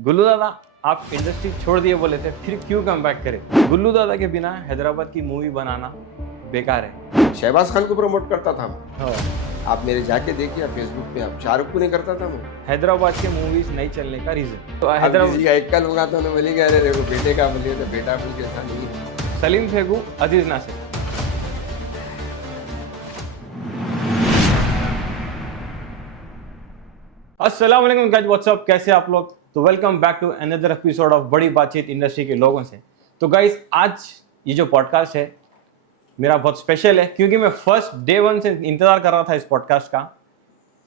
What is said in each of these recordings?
गुल्लू दादा, आप इंडस्ट्री छोड़ दिए बोले थे, फिर क्यों कम बैक करे? गुल्लू दादा के बिना हैदराबाद की मूवी बनाना बेकार है। शहबाज खान को प्रमोट करता था मैं। हाँ। आप मेरे जाके देखिए फेसबुक पे, आप शाहरुख को नहीं करता था मैं। हैदराबाद के मूवीज नहीं चलने का रीजन तो अब हैदराबाद किसी का एक कल होगा तो बोली कह रहे वो बेटे का बोलिए तो बेटा कुछ ऐसा नहीं है। सलीम फेगू, अजीज नासिर। अस्सलाम वालेकुम गाइस, व्हाट्सअप, कैसे आप लोग? तो welcome back to another episode of बड़ी बातचीत इंडस्ट्री के लोगों से। तो गाइस, आज ये जो पॉडकास्ट है मेरा बहुत स्पेशल है क्योंकि मैं फर्स्ट डे वन से इंतजार कर रहा था इस पॉडकास्ट का।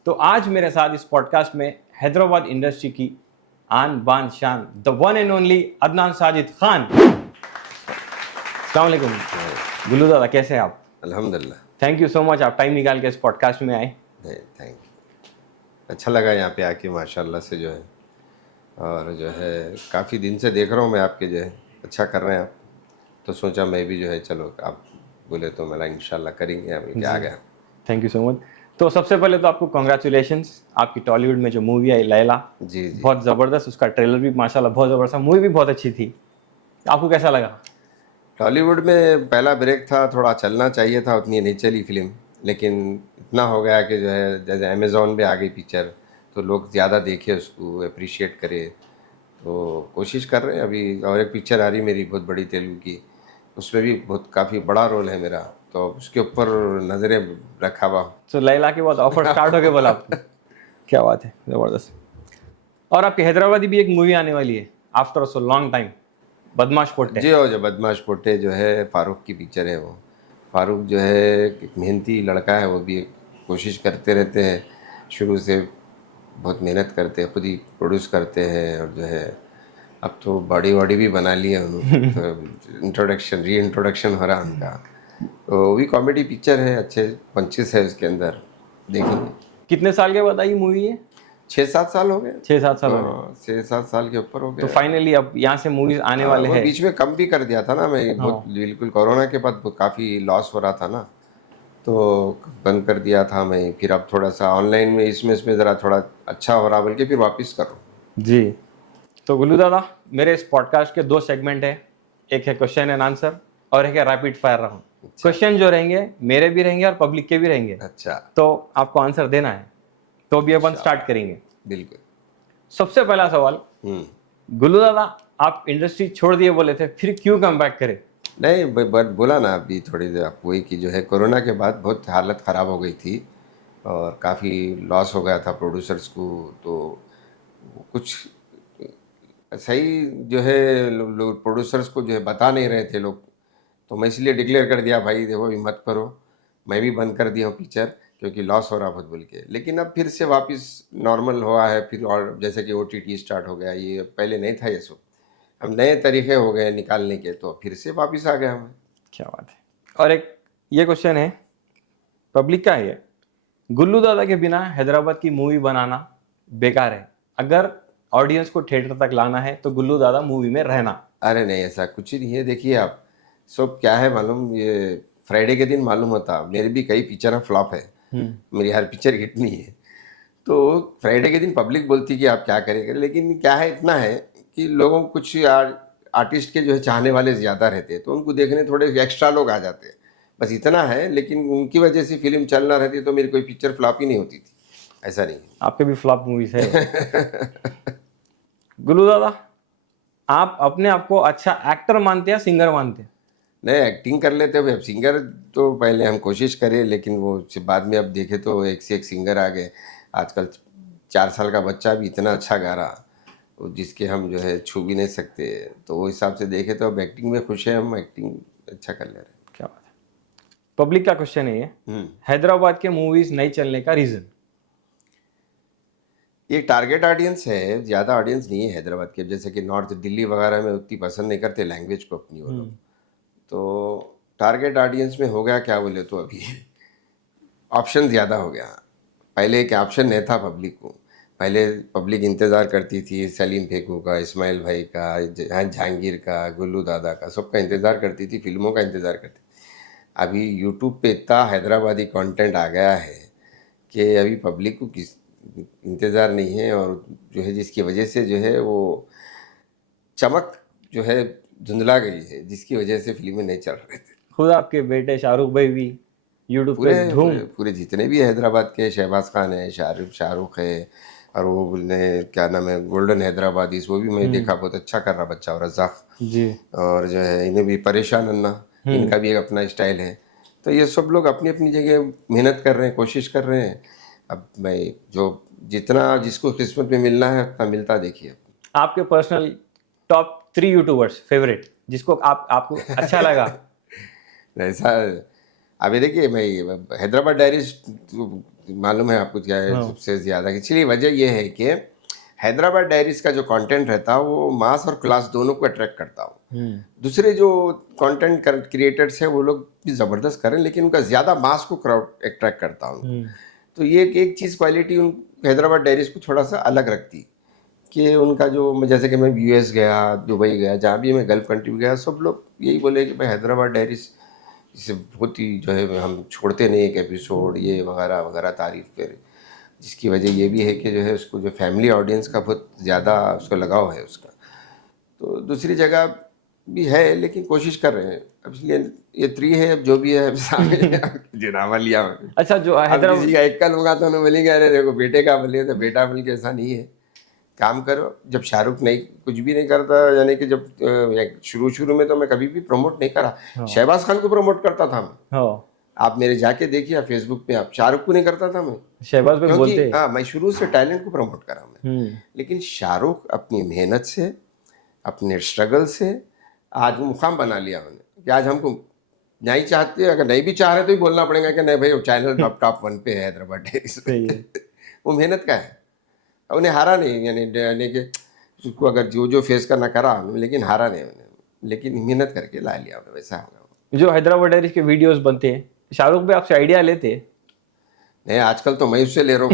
तो आज मेरे साथ इस पॉडकास्ट में हैदराबाद इंडस्ट्री की आन बान शान, the one and only Adnan Sajid Khan. अस्सलाम वालेकुम गुल्लू दादा, कैसे हैं आप? अल्हम्दुलिल्लाह। थैंक यू सो मच, आप टाइम निकाल के इस पॉडकास्ट में आए। Thank you. अच्छा लगा यहाँ पे आके माशाल्लाह से जो है, और जो है काफ़ी दिन से देख रहा हूँ मैं आपके जो है अच्छा कर रहे हैं आप, तो सोचा मैं भी जो है चलो आप बोले तो मेरा इंशाल्लाह करेंगे, अभी क्या आ गया। Thank you so much. तो सबसे पहले तो आपको कॉन्ग्रेचुलेशंस, आपकी टॉलीवुड में जो मूवी आई लैला, जी जी। बहुत ज़बरदस्त, उसका ट्रेलर भी माशाल्लाह बहुत ज़बरदस्त, मूवी भी बहुत अच्छी थी। आपको कैसा लगा? टॉलीवुड में पहला ब्रेक था, थोड़ा चलना चाहिए था, उतनी नहीं चली फिल्म, लेकिन इतना हो गया कि जो है जैसे अमेज़ॉन पे आ गई पिक्चर तो लोग ज़्यादा देखे, उसको अप्रिशिएट करे, तो कोशिश कर रहे हैं अभी। और एक पिक्चर आ रही मेरी बहुत बड़ी तेलुगु की, उसमें भी बहुत काफ़ी बड़ा रोल है मेरा, तो उसके ऊपर नज़रें रखा हुआ। तो लैला के बाद ऑफर स्टार्ट हो गए बोला आपको? क्या बात है, ज़बरदस्त। और आपकी हैदराबादी भी एक मूवी आने वाली है आफ्टर सो लॉन्ग टाइम, बदमाश पोट्टे। जी हो, जो बदमाश पोटे जो है फारूक की पिक्चर है वो। फारूक जो है एक मेहनती लड़का है, वो भी कोशिश करते रहते हैं शुरू से, बहुत मेहनत करते हैं, खुद ही प्रोड्यूस करते हैं, और जो है अब तो बॉडी वॉडी भी बना ली है उन्होंने। तो री इंट्रोडक्शन हो रहा है उनका, तो वो भी कॉमेडी पिक्चर है, अच्छे पंचेस है उसके अंदर, देखेंगे। कितने साल के बाद आई मूवी है? 6-7 साल हो गए। 6-7 साल हो गए। हाँ, 6-7 साल के ऊपर हो तो गए। फाइनली अब यहाँ से मूवीज आने वाले वो हैं। बीच में कम भी कर दिया था ना मैं, बहुत बिल्कुल कोरोना के बाद काफ़ी लॉस हो रहा था ना, तो बंद कर दिया था मैं। फिर अब थोड़ा सा ऑनलाइन में इसमें ज़रा थोड़ा अच्छा हो रहा, बल्कि फिर वापस करो। जी। तो गुल्लू दादा, मेरे इस पॉडकास्ट के दो सेगमेंट है, एक है क्वेश्चन एंड आंसर और एक है रैपिड फायर राउंड। क्वेश्चन जो रहेंगे मेरे भी रहेंगे और पब्लिक के भी रहेंगे, अच्छा, तो आपको आंसर देना है। तो भी अपन स्टार्ट करेंगे। बिल्कुल। सबसे पहला सवाल, गुल्लू दादा, आप इंडस्ट्री छोड़ दिए बोले थे, फिर क्यों कम बैक करे? नहीं बोला ना अभी थोड़ी देर आपको, वही कि जो है कोरोना के बाद बहुत हालत ख़राब हो गई थी और काफ़ी लॉस हो गया था प्रोड्यूसर्स को, तो कुछ सही जो है लोग प्रोड्यूसर्स को जो है बता नहीं रहे थे लोग, तो मैं इसलिए डिक्लेयर कर दिया भाई देखो भी मत करो, मैं भी बंद कर दिया हूँ पिक्चर क्योंकि लॉस हो रहा बहुत बोल के। लेकिन अब फिर से वापस नॉर्मल हुआ है फिर, और जैसे कि OTT स्टार्ट हो गया, ये पहले नहीं था ये सब, अब नए तरीके हो गए निकालने के, तो फिर से वापस आ गया मैं। क्या बात है। और एक ये क्वेश्चन है, पब्लिक का है ये, गुल्लू दादा के बिना हैदराबाद की मूवी बनाना बेकार है, अगर ऑडियंस को थिएटर तक लाना है तो गुल्लू दादा मूवी में रहना। अरे नहीं, ऐसा कुछ ही नहीं है। देखिए आप सब क्या है मालूम, ये फ्राइडे के दिन मालूम होता, मेरी भी कई पिक्चर फ्लॉप है, मेरी हर पिक्चर हिट नहीं है, तो फ्राइडे के दिन पब्लिक बोलती कि आप क्या करेंगे। लेकिन क्या है, इतना है कि लोगों को कुछ आर्टिस्ट के जो है चाहने वाले ज़्यादा रहते हैं, तो उनको देखने थोड़े एक्स्ट्रा लोग आ जाते हैं, बस इतना है। लेकिन उनकी वजह से फिल्म चल ना रहती तो मेरी कोई पिक्चर फ्लॉप ही नहीं होती थी, ऐसा नहीं। आपके भी फ्लॉप मूवीज है। गुल्लू दादा, आप अपने आप को अच्छा एक्टर मानते हैं या सिंगर मानते हैं? नहीं, एक्टिंग कर लेते हो, अब सिंगर तो पहले हम कोशिश करें, लेकिन वो बाद में अब देखे तो एक से एक सिंगर आ गए आजकल। 4 साल का बच्चा भी इतना अच्छा गा रहा, वो जिसके हम जो है छू भी नहीं सकते, तो वो हिसाब से देखे तो अब एक्टिंग में खुश है हम, एक्टिंग अच्छा कर ले रहे हैं। क्या बात है। पब्लिक का क्वेश्चन है ये, हैदराबाद के मूवीज नहीं चलने का रीजन? ये टारगेट ऑडियंस है, ज़्यादा ऑडियंस नहीं है हैदराबाद के, जैसे कि नॉर्थ दिल्ली वगैरह में उतनी पसंद नहीं करते लैंग्वेज को अपनी वो लोग, तो टारगेट ऑडियंस में हो गया क्या बोले तो अभी ऑप्शन ज़्यादा हो गया। पहले एक ऑप्शन नहीं था पब्लिक को, पहले पब्लिक इंतज़ार करती थी सलीम फेकू का, इस्माइल भाई का, जहांगीर का, गुल्लू दादा का, सबका इंतज़ार करती थी, फिल्मों का इंतज़ार करती। अभी यूट्यूब पे इतना हैदराबादी कंटेंट आ गया है कि अभी पब्लिक को इंतज़ार नहीं है, और जो है जिसकी वजह से जो है वो चमक जो है धुंधला गई है, जिसकी वजह से फिल्में नहीं चल रहे थे। खुद आपके बेटे शाहरुख भाई भी यूट्यूब पूरे पे धूम। पूरे पूरे जितने भी हैदराबाद के, शहबाज खान है, शाहरुख है, और वो बोलने क्या नाम है, गोल्डन हैदराबादीज, वो भी मैं देखा, बहुत अच्छा कर रहा बच्चा, और रज़ाक, जी। और जो है इन्हें भी परेशान अन्ना, इनका भी एक अपना स्टाइल है। तो ये सब लोग अपनी अपनी जगह मेहनत कर रहे हैं, कोशिश कर रहे हैं। अब मैं जो जितना जिसको किस्मत में मिलना है उतना मिलता, देखिए। आपके पर्सनल टॉप 3 यूट्यूबर्स फेवरेट जिसको आपको अच्छा लगा। ऐसा, अभी देखिए, मैं हैदराबाद डायरीज तो मालूम है आपको क्या है, हाँ। सबसे ज़्यादा एक्चुअली वजह यह है कि हैदराबाद डायरीज का जो कंटेंट रहता है वो मास और क्लास दोनों को अट्रैक्ट करता हूँ। दूसरे जो कंटेंट क्रिएटर्स हैं वो लोग भी ज़बरदस्त करें, लेकिन उनका ज़्यादा मास को क्राउड अट्रैक्ट करता हूँ। तो ये एक चीज़, क्वालिटी उन हैदराबाद डायरीज को थोड़ा सा अलग रखती, कि उनका जो, जैसे कि मैं यूएस गया, दुबई गया, जहाँ भी मैं गल्फ कंट्री गया, सब लोग यही बोले कि भाई हैदराबाद डायरीज इसे बहुत ही जो है हम छोड़ते नहीं एक एपिसोड, ये वगैरह वगैरह तारीफ फिर, जिसकी वजह ये भी है कि जो है उसको जो फैमिली ऑडियंस का बहुत ज़्यादा उसको लगाव है उसका। तो दूसरी जगह भी है, लेकिन कोशिश कर रहे हैं। अब इसलिए ये 3 है, अब जो भी है शामिल जो नाम लिया मैंने। अच्छा, जो अब हैदराबाद, किसी का एक कल होगा तो उन्हें बोलेंगे अरे देखो बेटे का बोले, तो बेटा बोल के ऐसा नहीं है, काम करो। जब शाहरुख नहीं कुछ भी नहीं करता, यानी कि जब शुरू में तो मैं कभी भी प्रमोट नहीं करा, शहबाज खान को प्रमोट करता था मैं। हाँ, आप मेरे जाके देखिए फेसबुक पे, आप शाहरुख को नहीं करता था मैं, शहबाज पे बोलते क्योंकि हाँ, मैं शुरू से टैलेंट को प्रमोट करा मैं। लेकिन शाहरुख अपनी मेहनत से, अपने स्ट्रगल से आज वो मुकाम बना लिया उन्होंने, कि आज हमको नहीं चाहते, अगर नहीं भी चाह रहे तो ही बोलना पड़ेगा कि नहीं भाई वो चैनल टॉप 1 पे है हैदराबाद डायरीज। सही है। वो मेहनत का है, उन्हें हारा नहीं, यानी कि उसको अगर जो फेस करना करा, लेकिन हारा नहीं उन्हें, लेकिन मेहनत करके ला लिया उन्हें, वैसा होगा। जो हैदराबाद डायरीज के वीडियोस बनते हैं, शाहरुख भी आपसे आइडिया लेते हैं? नहीं, आजकल तो मैं उससे ले रहा हूँ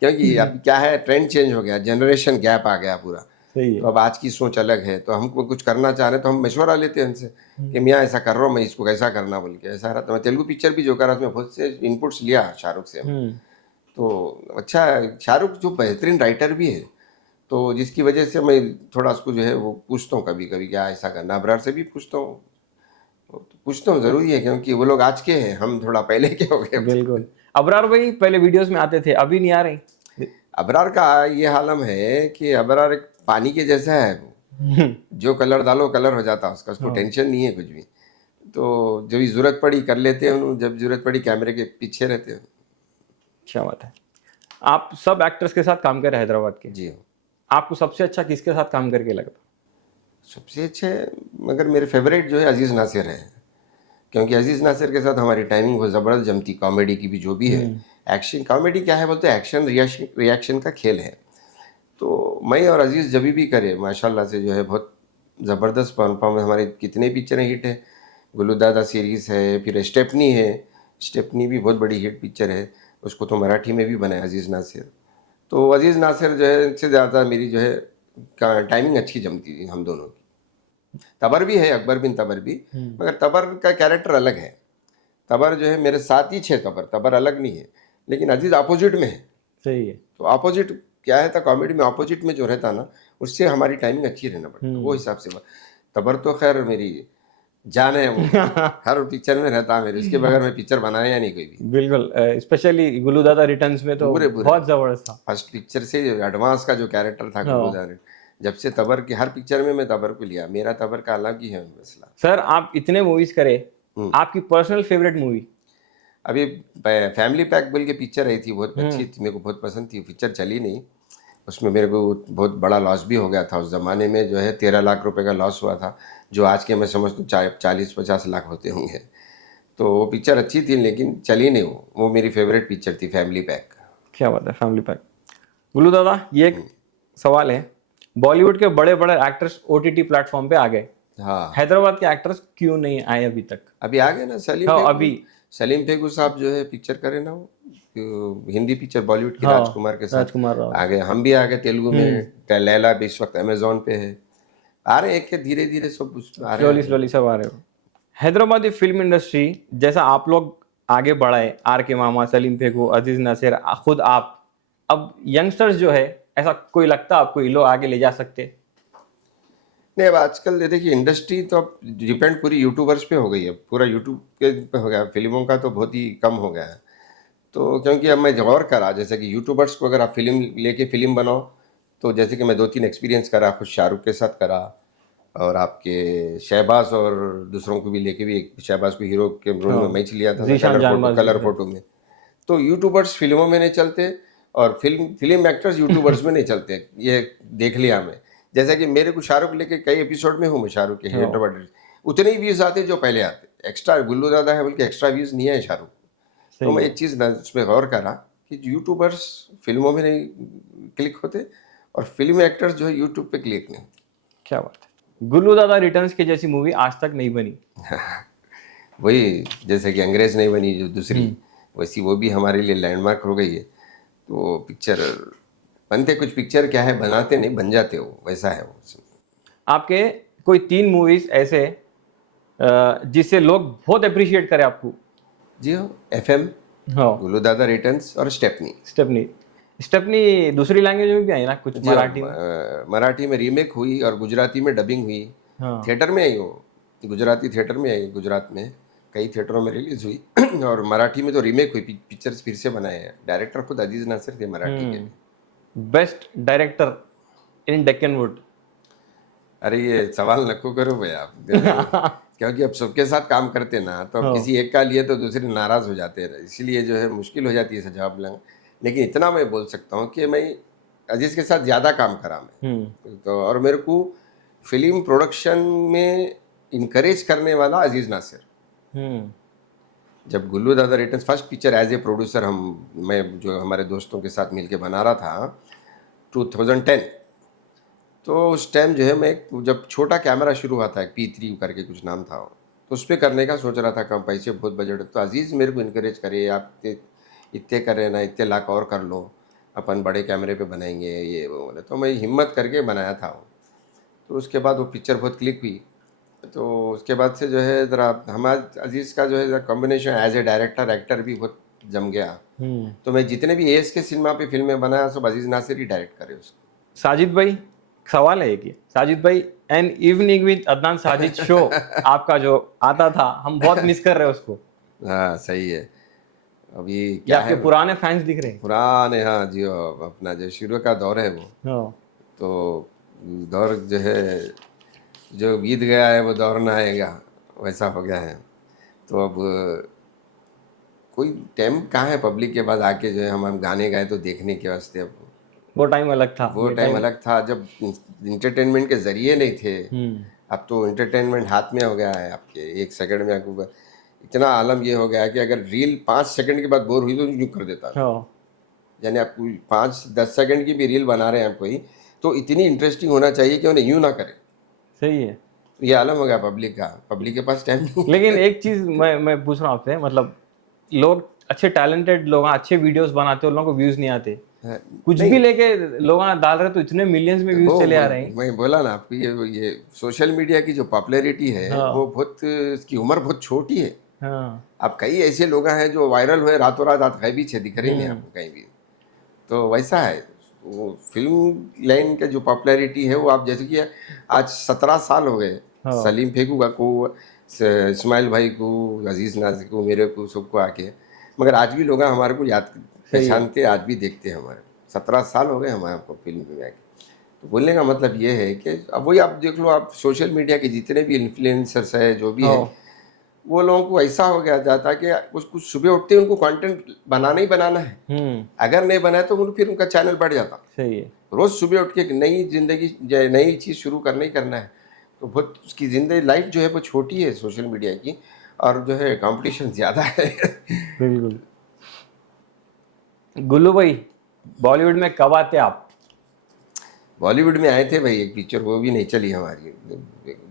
क्योंकि अब क्या है, ट्रेंड चेंज हो गया, जनरेशन गैप आ गया पूरा। सही है। तो अब आज की सोच अलग है, तो हमको कुछ करना चाह रहे तो हम मशवरा लेते हैं उनसे कि मियाँ ऐसा कर रहा हूँ मैं, इसको कैसा करना बोल के। ऐसा रहा तो मैं तेलुगु पिक्चर भी जो करा उसमें बहुत से इनपुट्स लिया शाहरुख से। तो अच्छा, शाहरुख जो बेहतरीन राइटर भी है, तो जिसकी वजह से मैं थोड़ा उसको जो है वो पूछता हूँ कभी कभी, क्या ऐसा करना। अबरार से भी पूछता हूँ, तो पूछता हूँ, ज़रूरी है, क्योंकि वो लोग आज के हैं, हम थोड़ा पहले के हो गए। बिल्कुल। अबरार भाई पहले वीडियोस में आते थे, अभी नहीं आ रहे। अबरार का ये हालम है कि अबरार एक पानी के जैसा है, वो जो कलर डालो कलर हो जाता है उसका, उसको टेंशन नहीं है कुछ भी। तो जब भी जरूरत पड़ी कर लेते हैं, जब जरूरत पड़ी कैमरे के पीछे रहते हैं। क्या बात है। आप सब एक्टर्स के साथ काम करे हैदराबाद के, जी हाँ। आपको सबसे अच्छा किसके साथ काम करके लगता? सबसे अच्छे, मगर मेरे फेवरेट जो है अजीज़ नासिर है, क्योंकि अजीज़ नासिर के साथ हमारी टाइमिंग बहुत ज़बरदस्त जमती, कॉमेडी की भी जो भी है। एक्शन कॉमेडी क्या है बोलते हैं, एक्शन रिएक्शन का खेल है। तो मैं और अजीज़ जब भी करे माशाल्लाह से जो है बहुत ज़बरदस्त परफॉर्मेंस। हमारे कितने पिक्चरें हिट है, गुल्लू दादा सीरीज़ है, फिर स्टेपनी है, स्टेपनी भी बहुत बड़ी हिट पिक्चर है, उसको तो मराठी में भी बनाया अजीज़ नासिर। तो अजीज़ नासिर जो है इससे ज़्यादा मेरी जो है टाइमिंग अच्छी जमती थी हम दोनों की। तबर भी है, अकबर बिन तबर भी, मगर तबर का कैरेक्टर अलग है। तबर जो है मेरे साथ ही छे, तबर अलग नहीं है, लेकिन अजीज़ अपोजिट में है। सही है। तो अपोजिट क्या है था, कॉमेडी में अपोजिट में जो रहता ना, उससे हमारी टाइमिंग अच्छी रहना पड़ता, वो हिसाब से। तबर तो खैर मेरी जान है, वो हर पिक्चर में रहता है मेरे, उसके बगैर मैं पिक्चर बनाया या नहीं कोई भी। बिल्कुल, स्पेशली गुल्लू दादा रिटर्न्स में तो पूरे बहुत जबरदस्त था। फर्स्ट पिक्चर से एडवांस का जो कैरेक्टर था गुल्लू दादा, जब से तबर की हर पिक्चर में मैं तबर को लिया, मेरा तबर का अलग ही है मसला। सर, आप इतने मूवीज करे, आपकी पर्सनल फेवरेट मूवी? अभी फैमिली पैक बोल के पिक्चर आई थी, बहुत अच्छी थी, मेरे को बहुत पसंद थी। पिक्चर चली नहीं, उसमें मेरे को बहुत बड़ा लॉस भी हो गया था। उस ज़माने में जो है 13 लाख रुपए का लॉस हुआ था, जो आज के मैं समझता हूँ 40-50 लाख होते होंगे। तो वो पिक्चर अच्छी थी, लेकिन चली नहीं। वो मेरी फेवरेट पिक्चर थी, फैमिली पैक। क्या बात है, फैमिली पैक। गुल्लू दादा, ये एक सवाल है, बॉलीवुड के बड़े बड़े एक्टर्स ओटीटी प्लेटफॉर्म पे आ गए, हाँ, हैदराबाद के एक्टर्स क्यों नहीं आए अभी तक? अभी आ गए ना सलीम हाँ, फेगू। अभी सलीम फेगू साहब जो है पिक्चर करे ना, वो हिंदी पिक्चर बॉलीवुड की, हाँ, राजकुमार के साथ राजकुमार राव। आ गए। हम भी आ गए तेलुगु में, लैला भी इस वक्त अमेजोन पे है। आ रहे हैं, धीरे धीरे सब आ रहे हैं। स्लोली सब आ रहे हो। हैदराबादी फिल्म इंडस्ट्री जैसा आप लोग आगे बढ़ाए, आर के मामा, सलीम फेकू, अजीज नसीर, खुद आप, अब यंगस्टर्स जो है, ऐसा कोई लगता है आपको ये लोग आगे ले जा सकते? नहीं, अब आजकल देखिए इंडस्ट्री तो अब डिपेंड पूरी यूट्यूबर्स पे हो गई है, पूरा यूट्यूब के पे हो गया, फिल्मों का तो बहुत ही कम हो गया है। तो क्योंकि अब मैं गौर करा, जैसे कि यूट्यूबर्स को अगर आप फिल्म लेके फिल्म बनाओ, तो जैसे कि मैं 2-3 एक्सपीरियंस करा, खुद शाहरुख के साथ करा, और आपके शहबाज और दूसरों को भी लेके भी, एक शहबाज को हीरो के रोल में हाँ, मैच लिया था जीशान कलर फोटो, जानबाज कलर भी है। फोटो में। तो यूट्यूबर्स फिल्मों में नहीं चलते, और फिल्म एक्टर्स यूट्यूबर्स में नहीं चलते, ये देख लिया मैं। जैसे कि मेरे को शाहरुख लेके कई एपिसोड में हूँ मैं, शाहरुख के हाँ, हेड उतने ही व्यूज आते जो पहले आते, एक्स्ट्रा गुल्लू दादा है बल्कि एक्स्ट्रा व्यूज नहीं है शाहरुख। तो सही मैं है। एक चीज़ ना उस पर गौर करा कि यूट्यूबर्स फिल्मों में नहीं क्लिक होते, और फिल्म एक्टर्स जो है यूट्यूब पे क्लिक नहीं। क्या बात है, गुल्लू दादा रिटर्न्स की जैसी मूवी आज तक नहीं बनी। वही, जैसे कि अंग्रेज नहीं बनी जो दूसरी, वैसी वो भी हमारे लिए लैंडमार्क हो गई है। तो पिक्चर बनते, कुछ पिक्चर क्या है बनाते नहीं, बन जाते हो, वैसा है वो। आपके कोई 3 मूवीज ऐसे जिससे लोग बहुत अप्रिशिएट करें आपको? जी हाँ, FM, हाँ, गुल्लू दादा रिटर्न्स और स्टेपनी। स्टेपनी। स्टेपनी दूसरी लैंग्वेज में भी आई ना कुछ, जी हाँ, मराठी में? मराठी में रीमेक हुई और गुजराती में डबिंग हुई। हाँ। थिएटर में आई वो, गुजराती थिएटर में आई, गुजरात में कई थिएटरों में रिलीज हुई और मराठी में तो रीमेक हुई, पिक्चर्स फिर से बनाए हैं। डायरेक्टर खुद अजीज नासिर थे मराठी के। Best director in Deccan would? अरे ये सवाल नको करो भाई आप क्योंकि अब सबके साथ काम करते ना, तो अब हाँ। किसी एक का लिए तो दूसरे नाराज हो जाते हैं, इसीलिए जो है मुश्किल हो जाती है इसे जवाब लेना। लेकिन इतना मैं बोल सकता हूँ कि मैं अजीज के साथ ज़्यादा काम करा मैं, तो और मेरे को फिल्म प्रोडक्शन में इनकरेज करने वाला अजीज नासिर। जब Gullu Dada Returns first picture as a producer मैं जो हमारे दोस्तों के साथ मिलके बना रहा था 2010, तो उस टाइम जो है मैं जब छोटा कैमरा शुरू हुआ था, एक P3 करके कुछ नाम था, तो उस पर करने का सोच रहा था, कम पैसे, बहुत बजट। तो अजीज़ मेरे को इनकरेज करे, आप इतने कर रहे ना, इतने लाख और कर लो, अपन बड़े कैमरे पे बनाएंगे, ये वो बोले। तो मैं हिम्मत करके बनाया था वो। तो उसके बाद वो पिक्चर बहुत क्लिक हुई। तो उसके बाद से जो है ज़रा हमारे अजीज़ का जो है combination as a director actor भी बहुत जम गया। तो मैं जितने भी एस के सिनेमा पे फिल्में बनाया, सब अजीज़ नासिर ही डायरेक्ट करे उसको। साजिद भाई, सवाल है कि साजिद भाई, an evening with Adnan Sajid show आपका जो आता था, हम बहुत मिस कर रहे हैं उसको। हाँ सही है। अभी ये क्या आपके है, पुराने फैंस दिख रहे हैं। पुराने, हाँ जी, अपना जो शुरू का दौर है वो, हाँ। तो दौर जो है, जो बीत गया है वो दौर ना आएगा, वैसा हो गया है। तो अब कोई टाइम कहाँ है पब्लिक के पास आके जो है हम गाने गाए तो देखने के वास्ते। अब वो टाइम अलग था, वो ये टाइम अलग था जब इंटरटेनमेंट के जरिए नहीं थे। हम्म। अब तो इंटरटेनमेंट हाथ में हो गया है आपके, 1 सेकंड में आपको इतना आलम ये हो गया है कि अगर रील 5 सेकंड के बाद बोर हुई तो यूँ कर देता है। हाँ, यानी आप 5-10 सेकंड की भी रील बना रहे हैं आप कोई, तो इतनी इंटरेस्टिंग होना चाहिए कि उन्हें यूँ ना करें। सही है। तो ये आलम हो गया पब्लिक का, पब्लिक के पास टाइम नहीं। लेकिन एक चीज मैं पूछ रहा हूँ आपसे, मतलब लोग अच्छे टैलेंटेड लोग अच्छे वीडियोस बनाते हैं, उन लोगों को व्यूज नहीं आते, कुछ भी नहीं, लेके लोग डाल रहे तो इतने मिलियंस में व्यूज वो चले आ रहे हैं। मैं बोला ना आपको, ये सोशल मीडिया की जो पॉपुलैरिटी है हाँ। वो बहुत, इसकी उम्र बहुत छोटी है। हाँ। अब कई ऐसे लोग हैं जो वायरल हुए रातों रात, आप भी छे दिख रहे नहीं आपको कहीं भी। तो वैसा है वो फिल्म लाइन का जो पॉपुलैरिटी है वो, आप जैसे कि आज 17 साल हो गए हाँ। सलीम फेकू को, इस्माइल भाई को, अजीज़ नाज़िर को, मेरे को, सबको आके, मगर आज भी लोग हमारे को याद पहचानते, आज भी देखते हैं हमारे। 17 साल हो गए हमारे आपको फिल्म में आके। तो बोलने का मतलब ये है कि अब वही आप देख लो, आप सोशल मीडिया के जितने भी इन्फ्लुएंसर्स है, जो भी है, वो लोगों को ऐसा हो गया जाता है कि कुछ सुबह उठते हैं उनको कंटेंट बनाना ही बनाना है। अगर नहीं बनाए तो फिर उनका चैनल बढ़ जाता। सही है। रोज़ सुबह उठ के एक नई जिंदगी, नई चीज़ शुरू करना ही करना है। तो बहुत उसकी जिंदगी लाइफ जो है वो छोटी है सोशल मीडिया की, और जो है कंपटीशन ज़्यादा है। बिल्कुल। गुल्लू भाई, बॉलीवुड में कब आते आप? बॉलीवुड में आए थे भाई, एक पिक्चर, वो भी नहीं चली हमारी,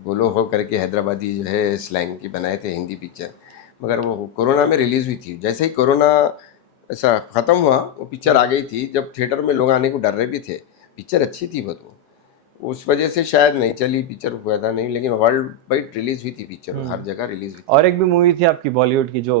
बोलो हो करके, हैदराबादी जो है स्लैंग की बनाए थे हिंदी पिक्चर, मगर वो कोरोना में रिलीज़ हुई थी। जैसे ही कोरोना ऐसा ख़त्म हुआ, वो पिक्चर आ गई थी, जब थिएटर में लोग आने को डर रहे भी थे। पिक्चर अच्छी थी बहुत, वो उस वजह से शायद नहीं चली, पिक्चर हुआ था नहीं, लेकिन वर्ल्ड वाइड रिलीज़ हुई थी पिक्चर, हर जगह रिलीज़ हुई थी। और एक भी मूवी थी आपकी बॉलीवुड की जो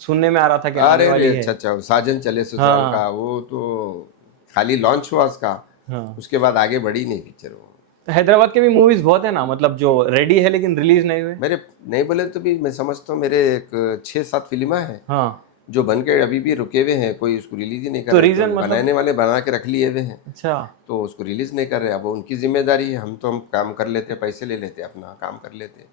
सुनने में आ रहा था कि आने अरे वाली है। अच्छा अच्छा, साजन चले ससुराल का, वो तो खाली लॉन्च हुआ उसका, हाँ, उसके बाद आगे बढ़ी नहीं पिक्चर वो। तो हैदराबाद के भी मूवीज बहुत है ना, मतलब जो रेडी है लेकिन रिलीज नहीं हुए। मेरे नहीं बोले तो भी मैं समझता हूँ मेरे एक 6-7 फिल्में हैं हाँ, जो बन के अभी भी रुके हुए हैं, कोई उसको रिलीज ही नहीं कर तो रहे, रीजन तो मतलब। बनाने वाले बना के रख लिए हुए हैं, अच्छा, तो उसको रिलीज नहीं कर रहे। अब वो उनकी जिम्मेदारी है, हम काम कर लेते, पैसे ले लेते, अपना काम कर लेते।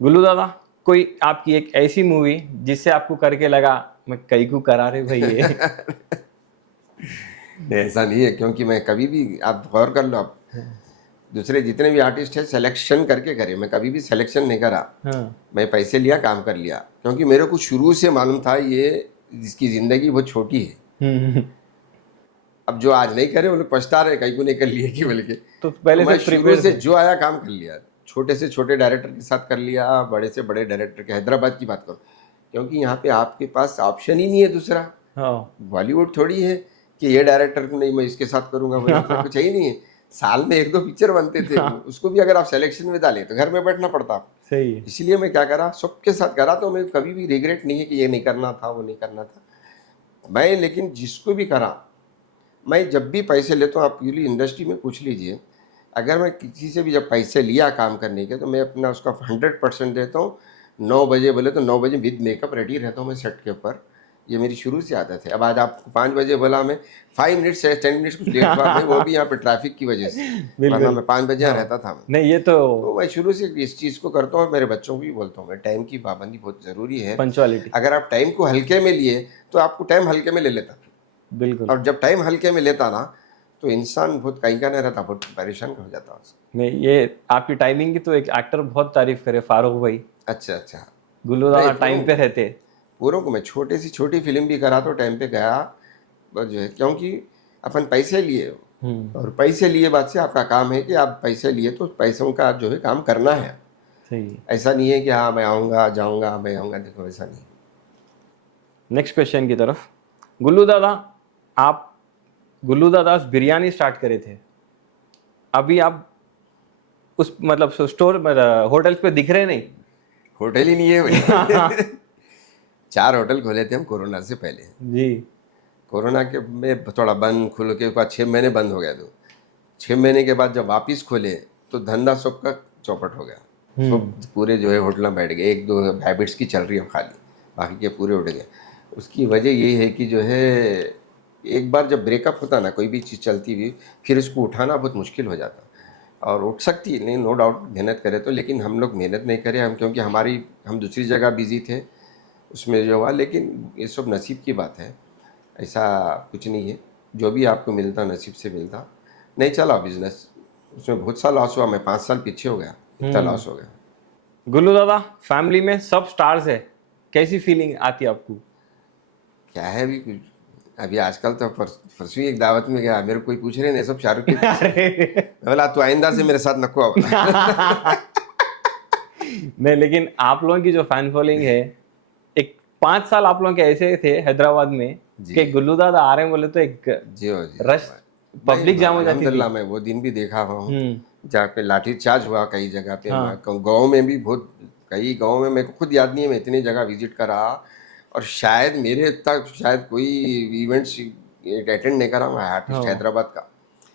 गुल्लू दादा, कोई आपकी एक ऐसी मूवी जिससे आपको करके लगा मैं कई को करा रहे भाई ये। नहीं ऐसा नहीं है, क्योंकि मैं कभी भी, आप गौर कर लो, आप दूसरे जितने भी आर्टिस्ट हैं सिलेक्शन करके करे, मैं कभी भी सिलेक्शन नहीं करा। हाँ, मैं पैसे लिया, काम कर लिया, क्योंकि मेरे को शुरू से मालूम था ये इसकी ज़िंदगी बहुत छोटी है। हम्म, अब जो आज नहीं करे वो लोग पछता रहे कहीं को नहीं कर लिए कि बोल के। तो तो पहले मैं से शुरू प्रिपेयर से थे। जो आया काम कर लिया, छोटे से छोटे डायरेक्टर के साथ कर लिया, बड़े से बड़े डायरेक्टर के, हैदराबाद की बात करो, क्योंकि यहाँ पे आपके पास ऑप्शन ही नहीं है दूसरा। हाँ, बॉलीवुड थोड़ी है कि ये डायरेक्टर को नहीं मैं इसके साथ करूंगा, बोले ऐसा कुछ है ही नहीं है। साल में 1-2 पिक्चर बनते थे, उसको भी अगर आप सिलेक्शन में डालें तो घर में बैठना पड़ता आपको। सही है। इसलिए मैं क्या करा, सबके साथ करा, तो मैं कभी भी रिग्रेट नहीं है कि ये नहीं करना था, वो नहीं करना था मैं। लेकिन जिसको भी करा, मैं जब भी पैसे लेता हूँ, आप यूली इंडस्ट्री में पूछ लीजिए, अगर मैं किसी से भी जब पैसे लिया काम करने के, तो मैं अपना उसका 100% देता हूँ। 9 बजे बोले तो 9 बजे विद मेकअप रेडी रहता हूँ मैं सेट के ऊपर। ये मेरी शुरू से आदत है। अब आज आपको 5 बजे बोला, मैं 5 मिनट से 10 मिनट्स कुछ लेट हुआ मैं, वो भी यहाँ पे ट्रैफिक की वजह से, वरना बिल्कुल। मैं 5 बजे यहाँ हाँ, रहता था मैं। नहीं ये तो तो मैं शुरू से इस चीज़ को करता हूँ, मेरे बच्चों को भी बोलता हूँ, मैं टाइम की पाबंदी बहुत ज़रूरी है। पंचुअलिटी। अगर आप टाइम को हल्के में लिए तो आपको टाइम हल्के में ले लेता, बिल्कुल। और जब टाइम हल्के में लेता ना, तो इंसान बहुत कहीं का नहीं रहता, बहुत परेशान हो जाता उसको। नहीं, ये आपकी टाइमिंग की तो एक एक्टर बहुत तारीफ करे, फारूक भाई। अच्छा अच्छा। गुल्लू दादा टाइम पे रहते। पूरों को मैं छोटे से छोटी फिल्म भी करा तो टाइम पे गया, बस जो है, क्योंकि अपन पैसे लिए, और पैसे लिए बात से आपका काम है कि आप पैसे लिए तो पैसों का जो है काम करना है। सही है। ऐसा नहीं है कि हाँ मैं आऊँगा जाऊँगा मैं आऊँगा, देखो ऐसा नहीं। नेक्स्ट क्वेश्चन की तरफ। गुल्लू दादा, आप गुल्लू दादा बिरयानी स्टार्ट करे थे, अभी आप उस मतलब स्टोर होटल्स पे दिख रहे नहीं। होटल ही नहीं है भाई। 4 होटल खोले थे हम कोरोना से पहले। जी। कोरोना के में थोड़ा बंद खुल के बाद 6 महीने बंद हो गया। तो 6 महीने के बाद जब वापस खोले तो धंधा सबका चौपट हो गया। सब पूरे जो है होटल में बैठ गए, 1-2 हैबिट्स की चल रही है खाली, बाकी के पूरे उठ गए। उसकी वजह यही है कि जो है एक बार जब ब्रेकअप होता ना, कोई भी चीज़ चलती हुई, फिर इसको उठाना बहुत मुश्किल हो जाता। और उठ सकती है नहीं, नो डाउट, मेहनत करे तो, लेकिन हम लोग मेहनत नहीं करे, हम क्योंकि हम दूसरी जगह बिजी थे, उसमें जो हुआ। लेकिन ये सब नसीब की बात है, ऐसा कुछ नहीं है, जो भी आपको मिलता नसीब से मिलता। नहीं चला बिजनेस, उसमें बहुत सा लॉस हुआ, मैं 5 साल पीछे हो गया, इतना लॉस हो गया। गुल्लू दादा, फैमिली में सब स्टार्स है, कैसी फीलिंग आती है आपको? क्या है अभी कुछ, अभी आजकल तो परसों ही एक दावत में गया, मेरे को कोई पूछ रहे नहीं, सब शाहरुख के पीछे। अरे मैं बोला तू आइंदा से मेरे साथ नको अब। नहीं, लेकिन आप लोगों की जो फैन फॉलोइंग है, एक 5 साल आप लोगों के ऐसे थे हैदराबाद में जी। कि गुल्लू दादा आ रहे हैं बोले तो एक जी हो जी। रश, पब्लिक जाम हो जाती थी। अल्हम्दुलिल्लाह मैं वो दिन भी देखा हुआ हूँ हम्म। जहाँ पे लाठीचार्ज हुआ कई जगह पे। हाँ। गाँव में भी बहुत, कई गाँव में मेरे को खुद याद नहीं है, मैं इतनी जगह विजिट करा, और शायद मेरे तक शायद कोई इवेंट्स अटेंड नहीं करा मैं आर्टिस्ट हैदराबाद का।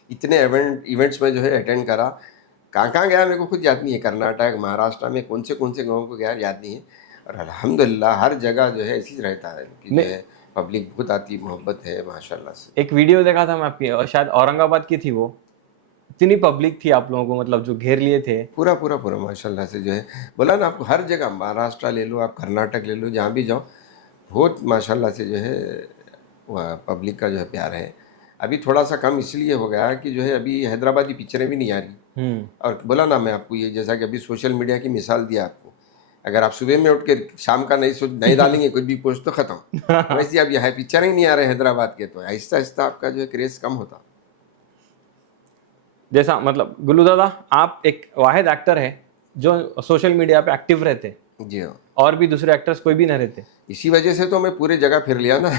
इतने इवेंट्स में जो है अटेंड करा, कहाँ गया मेरे को खुद याद नहीं है, कर्नाटक महाराष्ट्र में कौन से गाँव को गया याद नहीं है। और अल्हम्दुलिल्लाह हर जगह जो है ऐसी रहता है कि जो है पब्लिक बहुत आती, मोहब्बत है माशाल्लाह से। एक वीडियो देखा था मैं आपकी, और शायद औरंगाबाद की थी वो, इतनी पब्लिक थी आप लोगों को, मतलब जो घेर लिए थे। पूरा माशाल्लाह से जो है, बोला ना आपको, हर जगह महाराष्ट्र ले लो, आप कर्नाटक ले लो, जहाँ भी जाओ बहुत माशाल्लाह से जो है वह पब्लिक का जो है प्यार है। अभी थोड़ा सा कम इसलिए हो गया कि जो है अभी हैदराबादी पिक्चरें भी नहीं आ रही। और बोला ना मैं आपको, ये जैसा कि अभी सोशल मीडिया की मिसाल दिया आपको, अगर आप सुबह में उठ के शाम का नहीं डालेंगे कुछ भी पोस्ट तो खत्म। वैसे अब यह पिक्चर ही नहीं आ रहे हैदराबाद के, तो आहिस्ता आहिस्ता आपका जो है क्रेज कम होता। जैसा मतलब गुल्लू दादा, आप एक वाहिद एक्टर है जो सोशल मीडिया पे एक्टिव रहते, जी हाँ। और भी दूसरे एक्टर्स कोई भी ना रहते। इसी वजह से तो मैं पूरे जगह फिर लिया ना।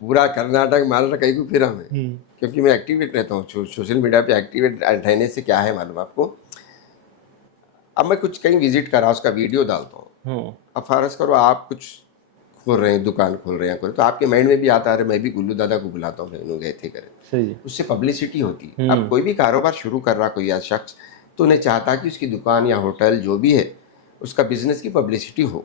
पूरा कर्नाटक महाराष्ट्र कहीं भी फिरा मैं, क्योंकि मैं एक्टिवेट रहता हूँ सोशल मीडिया पे। एक्टिवेट रहने से क्या है मालूम आपको, अब मैं कुछ कहीं विजिट करा, उसका वीडियो डालता हूँ। अब फर्ज करो आप कुछ खोल रहे हैं, दुकान खोल रहे हैं, खोल, तो आपके माइंड में भी आता है मैं भी गुल्लू दादा को बुलाता हूँ, उन्होंने गए थे करे, सही है। उससे पब्लिसिटी होती है। अब कोई भी कारोबार शुरू कर रहा कोई या शख्स, तो उन्हें चाहता कि उसकी दुकान या होटल जो भी है उसका बिजनेस की पब्लिसिटी हो,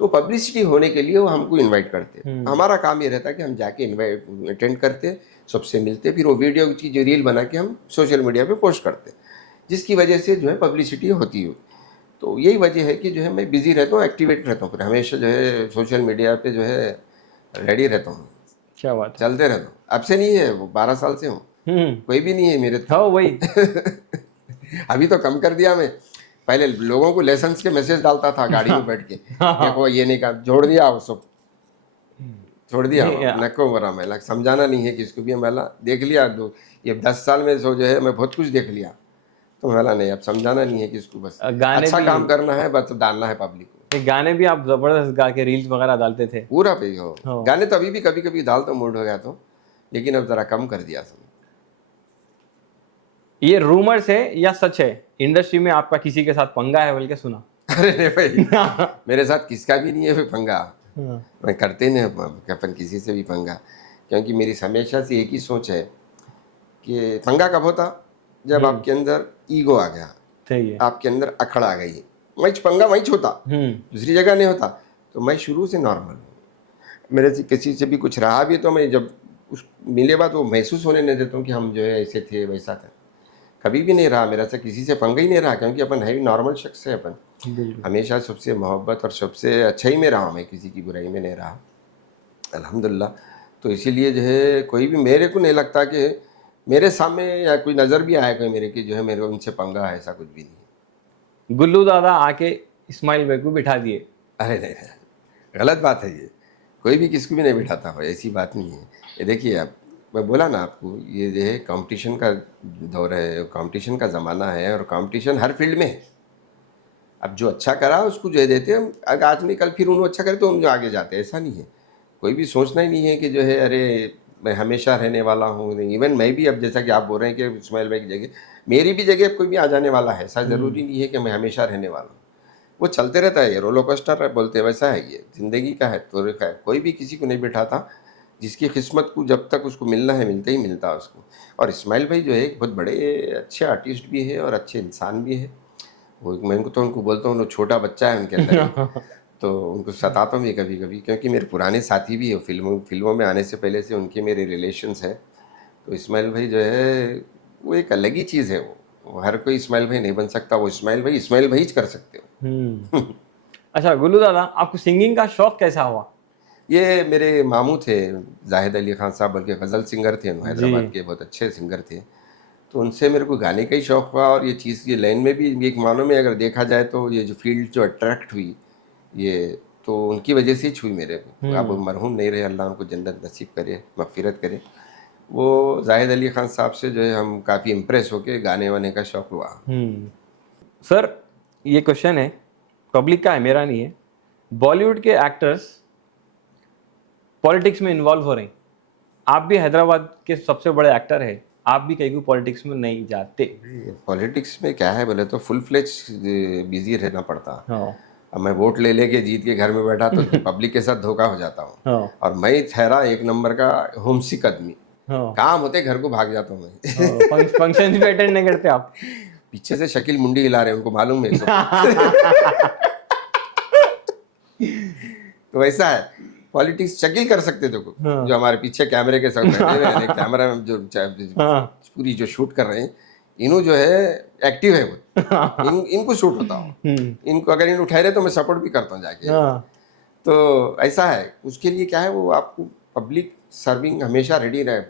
तो पब्लिसिटी होने के लिए वो हमको इनवाइट करते हैं। हमारा काम ये रहता है कि हम जाके इनवाइट अटेंड करते, सबसे मिलते, फिर वो वीडियो की जो रील बना के हम सोशल मीडिया पे पोस्ट करते, जिसकी वजह से जो है पब्लिसिटी होती है। तो यही वजह है कि जो है मैं बिजी रहता हूँ, एक्टिवेट रहता हूँ, फिर हमेशा जो है सोशल मीडिया पे जो है रेडी रहता हूँ, क्या बात है। चलते रहता हूँ। अब से नहीं है, वो 12 साल से हूँ, कोई भी नहीं है मेरे हाँ वही। अभी तो कम कर दिया मैं, पहले लोगों को लेसन्स के मैसेज डालता था गाड़ी में बैठ के, देखो ये नहीं कहा, जोड़ दिया वो सब, छोड़ दिया। नको मरा मैं समझाना नहीं है किसको भी, मैं देख लिया दो ये 10 साल में जो है मैं बहुत कुछ देख लिया, तो मैं नहीं अब समझाना नहीं है किसको, बस गाने अच्छा भी, काम करना है, बस डालना है पब्लिक को। ये गाने भी आप जबरदस्त गा के रील्स वगैरह डालते थे। पूरा पे हो हाँ। गाने तो अभी भी कभी कभी डालता हूँ, मूड हो गया तो, लेकिन अब जरा कम कर दिया सब। ये रूमर्स है या सच है, इंडस्ट्री में आपका किसी के साथ पंगा है बोल के सुना? अरे नहीं भाई, मेरे साथ किसका भी नहीं है फिर पंगा, मैं करते नहीं अपन किसी से भी पंगा, क्योंकि मेरी हमेशा से एक ही सोच है कि पंगा कब होता, जब आपके अंदर ईगो आ गया, सही है। आपके अंदर अकड़ आ गई, मैच पंगा मैच होता, दूसरी जगह नहीं होता। तो मैं शुरू से नॉर्मल हूँ, मेरे से किसी से भी कुछ रहा भी तो मैं जब उस मिले बात वो महसूस होने नहीं देता हूँ कि हम जो है ऐसे थे वैसा था, कभी भी नहीं रहा मेरा से किसी से पंगा ही नहीं रहा, क्योंकि अपन है नॉर्मल शख्स है, अपन हमेशा सबसे मोहब्बत और सबसे अच्छाई में रहा, मैं किसी की बुराई में नहीं रहा अल्हम्दुलिल्लाह। तो इसीलिए जो है कोई भी, मेरे को नहीं लगता कि मेरे सामने या कोई नज़र भी आया कोई मेरे की जो है मेरे उनसे पंगा है, ऐसा कुछ भी नहीं। गुल्लू दादा आके इस्माइल भाई को बिठा दिए। अरे नहीं नहीं, गलत बात है ये, कोई भी किसको भी नहीं बिठाता हो, ऐसी बात नहीं है। ये देखिए आप, मैं बोला ना आपको, ये जो है कंपटीशन का दौर है, कंपटीशन का ज़माना है, और कंपटीशन हर फील्ड में है। अब जो अच्छा करा उसको जो है देते हम, अगर आज नहीं कल फिर उन्होंने अच्छा करे तो हम जो आगे जाते हैं, ऐसा नहीं है। कोई भी सोचना ही नहीं है कि जो है अरे मैं हमेशा रहने वाला हूँ। इवन मैं भी अब जैसा कि आप बोल रहे हैं कि इस्माइल भाई की जगह मेरी भी जगह कोई भी आ जाने वाला है, ऐसा ज़रूरी नहीं है कि मैं हमेशा रहने वाला हूँ। वो चलते रहता है, ये रोलर कोस्टर बोलते हैं, वैसा है, ये ज़िंदगी का है, तो रेखा है। कोई भी किसी को नहीं बिठाता, जिसकी किस्मत को जब तक उसको मिलना है मिलते ही मिलता है उसको। और इस्माइल भाई जो है एक बहुत बड़े अच्छे आर्टिस्ट भी है और अच्छे इंसान भी है। वो मैं उनको तो उनको बोलता हूँ वो छोटा बच्चा है उनके अंदर तो उनको सताता हूँ कभी कभी, क्योंकि मेरे पुराने साथी भी है, फिल्मों में आने से पहले से उनके मेरे रिलेशंस हैं। तो इस्माइल भाई जो है वो एक अलग ही चीज़ है, वो हर कोई इस्माइल भाई नहीं बन सकता, वो इस्माइल भाई ही कर सकते हो। अच्छा गुल्लू दादा, आपको सिंगिंग का शौक कैसा हुआ? ये मेरे मामू थे जाहिद अली खान साहब, बल्कि गज़ल सिंगर थे, हैदराबाद के बहुत अच्छे सिंगर थे। तो उनसे मेरे को गाने का ही शौक़ हुआ, और ये चीज़ ये लाइन में भी एक मानों में अगर देखा जाए तो ये जो फील्ड जो अट्रैक्ट हुई, ये तो उनकी वजह से ही छुई मेरे को। अब मरहूम नहीं रहे, अल्लाह उनको जन्नत नसीब करे, मग़फ़िरत करे। वो जाहिद अली खान साहब से जो है हम काफ़ी इम्प्रेस होके गाने वाने का शौक़ हुआ। सर ये क्वेश्चन है, पब्लिक का है, मेरा नहीं है। बॉलीवुड के एक्टर्स पॉलिटिक्स में इन्वॉल्व हो रहे हैं, आप भी हैदराबाद के सबसे बड़े एक्टर हैं, आप भी कहीं को पॉलिटिक्स में नहीं जाते? पॉलिटिक्स में क्या है बोले तो फुल फ्लेज बिजी रहना पड़ता। हाँ। अब मैं वोट ले लेके जीत के घर में बैठा तो पब्लिक के साथ धोखा हो जाता हूँ। हाँ। और मैं ठहरा एक नंबर का होमसिक आदमी, हाँ। काम होते घर को भाग जाता हूँ मैं। फंक्शन भी अटेंड नहीं करते आप? पीछे से शकील मुंडी हिला रहे हैं, उनको मालूम है सब। तो वैसा है पॉलिटिक्स, शकील कर सकते थे को, जो हमारे पीछे कैमरे के साथ बैठे हुए हैं, कैमरा में जो पूरी जो शूट कर रहे हैं, इन्हों जो है एक्टिव है वो, इनको शूट होता हूँ, इनको अगर इन उठाए रहे तो मैं सपोर्ट भी करता हूँ जाके। तो ऐसा है, उसके लिए क्या है, वो आपको पब्लिक सर्विंग हमेशा रेडी रहे,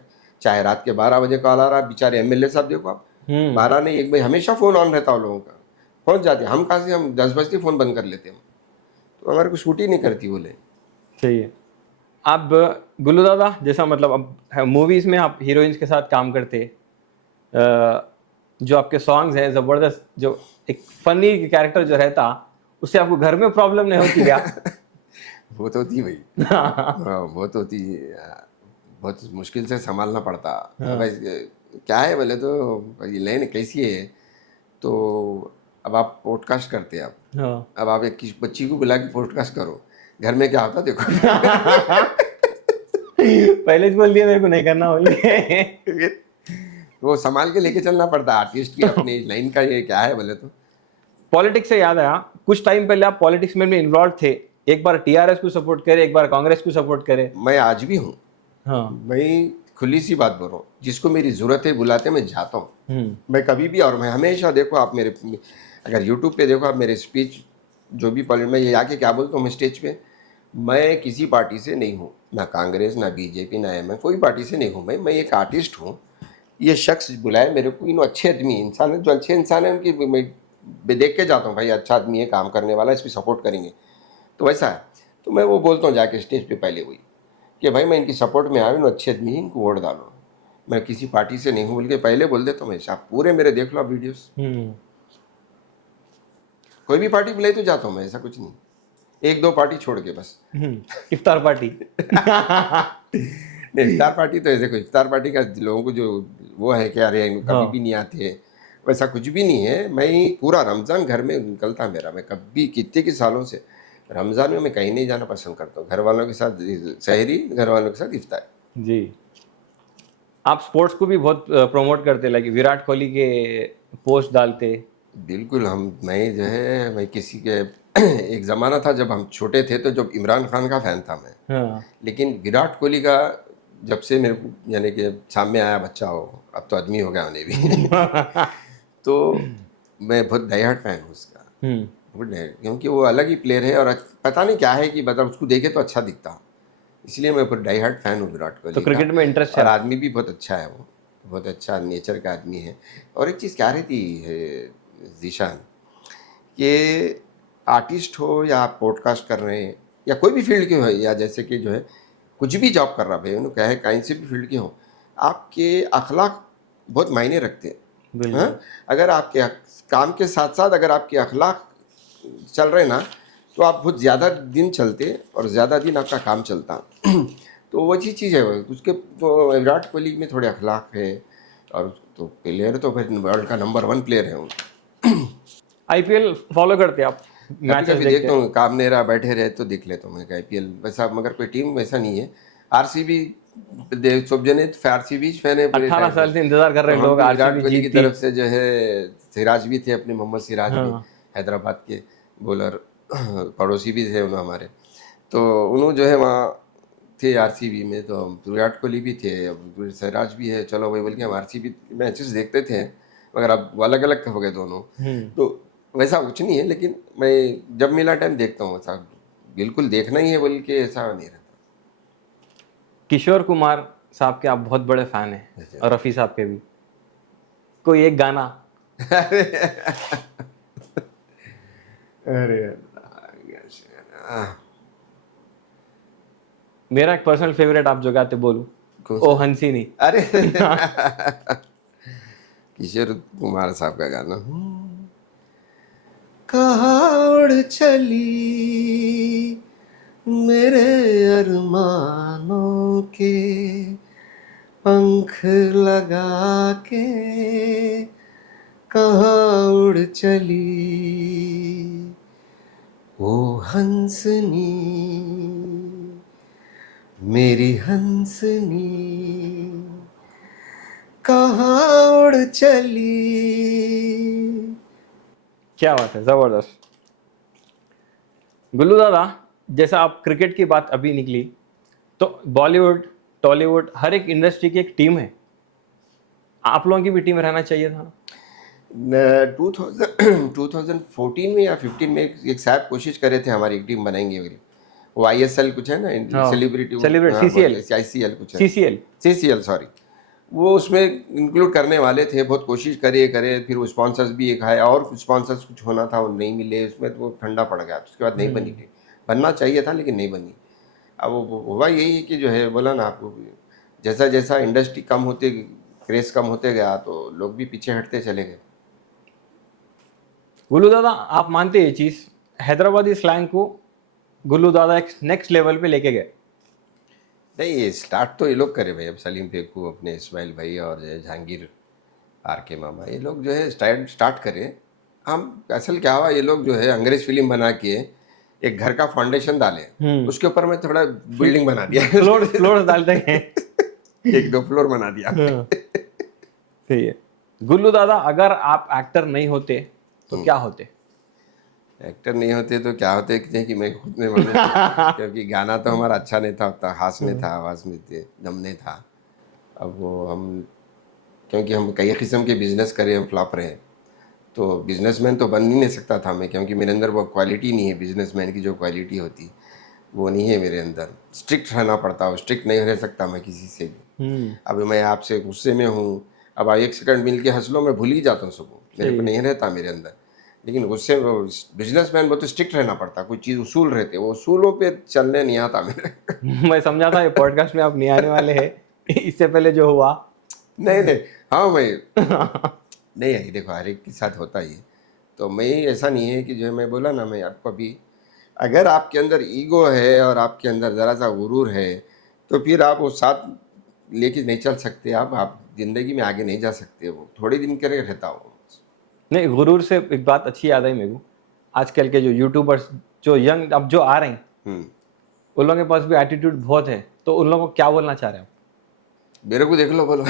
चाहे रात के 12 बजे कॉल आ रहा, बेचारे एमएलए साहब देखो आप, 12 नहीं 1 बजे हमेशा फ़ोन ऑन रहता है लोगों का, पहुँच जाते हैं। हम कहाँ से, हम 10 बजे फ़ोन बंद कर लेते हैं, तो हमारे को शूट ही नहीं करती बोले। सही है। आप गुल्लू दादा जैसा, मतलब अब मूवीज़ में आप हीरोइंस के साथ काम करते, जो आपके सॉन्ग्स हैं ज़बरदस्त, जो एक फनी कैरेक्टर जो रहता, उससे आपको घर में प्रॉब्लम नहीं होती क्या? वो तो होती भाई, वो तो होती, बहुत मुश्किल से संभालना पड़ता। क्या है बोले तो ये लाइन कैसी है, तो अब आप पॉडकास्ट करते हैं आप, अब आप एक बच्ची को बुला के पॉडकास्ट करो, घर में क्या होता देखो। पहले ही बोल दिया मेरे को नहीं करना बोल के। वो संभाल के लेके चलना पड़ता है आर्टिस्ट की अपनी लाइन का, ये क्या है बोले तो। पॉलिटिक्स से याद आया, कुछ टाइम पहले आप पॉलिटिक्स में भी इन्वॉल्व थे, एक बार टीआरएस को सपोर्ट करे, एक बार कांग्रेस को सपोर्ट करे। मैं आज भी हूँ, हाँ। मैं खुली सी बात बोल रहा हूँ, जिसको मेरी ज़रूरत है बुलाते मैं जाता हूँ। मैं कभी भी, और मैं हमेशा, देखो आप मेरे, अगर यूट्यूब पे देखो आप मेरे स्पीच जो भी मैं ये आके क्या बोलता हूँ मैं स्टेज पे, मैं किसी पार्टी से नहीं हूँ, ना कांग्रेस ना बीजेपी ना एमएन, कोई पार्टी से नहीं हूँ। मैं एक आर्टिस्ट हूँ। ये शख्स बुलाए मेरे को, इन अच्छे आदमी इंसान है, जो अच्छे इंसान है उनकी मैं देख के जाता हूँ, भाई अच्छा आदमी है, काम करने वाला है, इस पर सपोर्ट करेंगे, तो वैसा है। तो मैं वो बोलता हूँ जाके स्टेज पे पहले वही कि भाई मैं इनकी सपोर्ट में आया हूँ, अच्छे आदमी है, इनको वोट डालो, मैं किसी पार्टी से नहीं हूँ बोल के पहले बोल देता हूँ। आप पूरे मेरे देख लो आप वीडियोस, कोई भी पार्टी बुलाई तो जाता हूँ मैं, ऐसा कुछ नहीं, एक दो पार्टी छोड़ के बस। इफ्तार पार्टी। नहीं, इफ्तार पार्टी तो ऐसे, कोई इफ्तार पार्टी का लोगों को जो वो है कि अरे कभी भी नहीं आते, वैसा कुछ भी नहीं है। मैं पूरा रमज़ान घर में निकलता मेरा, मैं कभी कितने के सालों से रमज़ान में मैं कहीं नहीं जाना पसंद करता हूँ, घर वालों के साथ सहरी, घर वालों के साथ इफ्तार। जी, आप स्पोर्ट्स को भी बहुत प्रमोट करते, लाइक विराट कोहली के पोस्ट डालते। बिल्कुल, मैं जो है, मैं किसी के एक ज़माना था जब हम छोटे थे तो जब इमरान खान का फ़ैन था मैं, हाँ। लेकिन विराट कोहली का जब से मेरे को यानी कि सामने आया बच्चा हो, अब तो आदमी हो गया उन्हें भी तो मैं बहुत डाई हार्ड फैन हूँ उसका, बहुत क्योंकि वो अलग ही प्लेयर है, और पता नहीं क्या है कि मतलब उसको देखे तो अच्छा दिखता, इसलिए मैं बहुत डाई हार्ड फैन हूँ विराट कोहली तो क्रिकेट में इंटरेस्ट और है? आदमी भी बहुत अच्छा है, वो बहुत अच्छा नेचर का आदमी है। और एक चीज़ क्या रहती है जीशान, कि आर्टिस्ट हो या आप पॉडकास्ट कर रहे हैं या कोई भी फील्ड के हो, या जैसे कि जो है कुछ भी जॉब कर रहा भाई उन्होंने कहे कहीं से भी फील्ड के हो, आपके अखलाक बहुत मायने रखते हैं। हाँ, अगर आपके काम के साथ साथ अगर आपके अखलाक चल रहे ना, तो आप बहुत ज़्यादा दिन चलते और ज़्यादा दिन आपका काम चलता। तो वही चीज़ है उसके, तो विराट कोहली में थोड़े अखलाक है, और तो प्लेयर तो फिर वर्ल्ड का नंबर 1 प्लेयर है उनका। आईपीएल फॉलो करते आप? कभी कभी देखता हूँ, काम नहीं रहा बैठे रहे तो देख लेता हूँ मैं आईपीएल, वैसा मगर कोई टीम वैसा नहीं है। आरसीबी सब जने आरसीबी फैन है, 18 साल से इंतजार कर रहे हैं तो हम लोग भी विराट आरसीबी कोहली की जीतती। तरफ से जो है, सिराज भी थे अपने, मोहम्मद सिराज भी हाँ। हैदराबाद के बॉलर, पड़ोसी भी थे उन्होंने हमारे, तो उन्होंने जो है वहाँ थे आरसीबी में, तो विराट कोहली भी थे, अब सिराज भी है, चलो वही बोल के हम आरसीबी मैचेस देखते थे, मगर अब अलग अलग हो गए दोनों। तो वैसा कुछ नहीं है, लेकिन मैं जब मिला टाइम देखता हूँ, ऐसा बिल्कुल देखना ही है बोल के ऐसा नहीं रहता। किशोर कुमार साहब के आप बहुत बड़े फैन हैं, और रफ़ी साहब के भी, कोई एक गाना? अरे मेरा एक पर्सनल फेवरेट आप जो गाते बोलूं, ओ हंसी नहीं। अरे किशोर कुमार साहब का गाना, कहाँ उड़ चली मेरे अरमानों के पंख लगा के, कहाँ उड़ चली वो हंसनी मेरी हंसनी, कहाँ उड़ चली। क्या बात है, जबरदस्त। गुल्लू दादा, जैसा आप क्रिकेट की बात अभी निकली, तो बॉलीवुड टॉलीवुड हर एक इंडस्ट्री की एक टीम है, आप लोगों की भी टीम रहना चाहिए था ना? 2014 में या 15 में एक साहब कोशिश करे थे हमारी एक टीम बनाएंगे, वो ISL कुछ है ना, सेलिब्रिटी ICL कुछ है, CCL सॉरी, वो उसमें इंक्लूड करने वाले थे, बहुत कोशिश करे, फिर वो स्पॉन्सर्स भी एक है, और कुछ स्पॉन्सर्स कुछ होना था, वो नहीं मिले, उसमें तो वो ठंडा पड़ गया, उसके बाद नहीं बनी टीम, बनना चाहिए था लेकिन नहीं बनी। अब वो हुआ यही है कि जो है बोला ना आपको, जैसा जैसा इंडस्ट्री कम होते, क्रेज कम होते गया, तो लोग भी पीछे हटते चले गए। गुल्लू दादा, आप मानते हैं ये चीज, हैदराबादी स्लैंग को गुल्लू दादा एक नेक्स्ट लेवल पे लेके गए? नहीं, ये स्टार्ट तो ये लोग करे भाई, अब सलीम पेकू, अपने इस्माइल भाई और जहांगीर RK मामा, ये लोग जो है स्टार्ट करे। हम असल क्या हुआ, ये लोग जो है अंग्रेज़ फिल्म बना के एक घर का फाउंडेशन डाले, उसके ऊपर मैं थोड़ा बिल्डिंग बना दिया। फ्लोर डालते हैं। 1-2 फ्लोर बना दिया। हाँ, सही है। गुल्लू दादा, अगर आप एक्टर नहीं होते तो क्या होते? एक्टर नहीं होते तो क्या होते कि मैं खुद नहीं मालूम, क्योंकि गाना तो हमारा अच्छा नहीं था, उतना खास नहीं था, आवाज़ में दम नहीं था। अब वो हम, क्योंकि हम कई किस्म के बिजनेस करे, हम फ्लॉप रहे, तो बिजनेसमैन तो बन ही नहीं सकता था मैं, क्योंकि मेरे अंदर वो क्वालिटी नहीं है, बिजनेसमैन की जो क्वालिटी होती वो नहीं है मेरे अंदर। स्ट्रिक्ट रहना पड़ता है, स्ट्रिक्ट नहीं रह सकता मैं किसी से भी। अब मैं आपसे गुस्से में हूँ, अब आप 1 सेकंड मिल के हंस लो, मैं भूल ही जाता हूँ सुबह, मेरे को नहीं रहता मेरे अंदर। लेकिन गुस्से में बिजनेसमैन बहुत स्ट्रिक्ट रहना पड़ता, कोई चीज़ उसूल रहते, वो उसूलों पे चलने नहीं आता मेरे। मैं समझा था ये पॉडकास्ट में आप नहीं आने वाले हैं, इससे पहले जो हुआ। नहीं नहीं, हाँ मैं नहीं है, देखो हर एक के साथ होता ही है, तो मैं ऐसा नहीं है कि जो मैं बोला ना, मैं आपको अभी, अगर आपके अंदर ईगो है और आपके अंदर ज़रा सा गुरूर है, तो फिर आप वो साथ लेके नहीं चल सकते, आप ज़िंदगी में आगे नहीं जा सकते। वो थोड़े दिन के लिए रहता हो। नहीं, गुरूर से एक बात अच्छी याद आई मेरे को। आजकल के जो यूट्यूबर्स, जो यंग अब जो आ रहे हैं, उन लोगों के पास भी एटीट्यूड बहुत है, तो उन लोगों को क्या बोलना चाह रहे हैं आप? मेरे को देख लो, बोलो।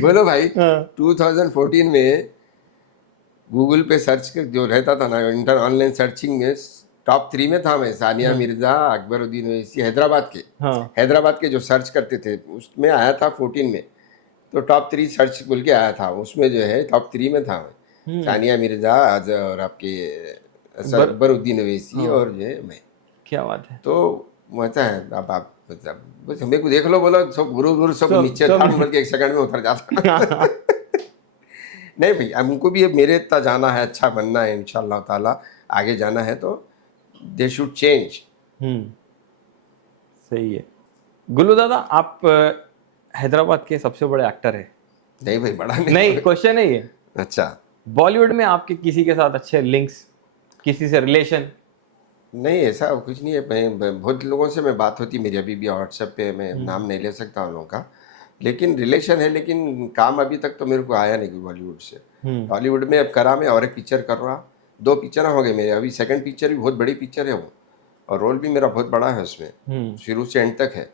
बोलो भाई, 2014 में गूगल पे सर्च कर जो रहता था ना, इंटर ऑनलाइन सर्चिंग में टॉप 3 में था मैं। सानिया मिर्जा, अकबरुद्दीन ओवैसी, हैदराबाद के, हैदराबाद के जो सर्च करते थे उसमें आया था 14 में, तो टॉप 3 सर्च बोल के आया था, उसमें जो है टॉप 3 में था मैं। सानिया मिर्जा और आपके अकबरुद्दीन ओवैसी और जो है मैं। क्या बात है। तो मजा है। अब आप मतलब बस मेरे को देख लो, बोलो सब गुरु सब नीचे था, बोल के 1 सेकंड में उतर जाता। नहीं भाई, हमको भी अब मेरे इतना जाना है, अच्छा बनना है, इंशाल्लाह ताला आगे जाना है, तो दे शुड चेंज। सही है। गुल्लू दादा, आप हैदराबाद के सबसे बड़े एक्टर है। नहीं भाई, बड़ा नहीं। नहीं, क्वेश्चन है ये। अच्छा, बॉलीवुड में आपके किसी के साथ अच्छे लिंक्स, किसी से रिलेशन? नहीं ऐसा कुछ नहीं है। मैं बहुत लोगों से मैं बात होती मेरी अभी भी व्हाट्सएप पे, मैं नाम नहीं ले सकता उन लोगों का, लेकिन रिलेशन है, लेकिन काम अभी तक तो मेरे को आया नहीं बॉलीवुड से। बॉलीवुड में अब करा मैं, और एक पिक्चर कर रहा, 2 पिक्चर हो गए मेरे, अभी सेकंड पिक्चर भी बहुत बड़ी पिक्चर है वो, और रोल भी मेरा बहुत बड़ा है उसमें, शुरू से एंड तक है।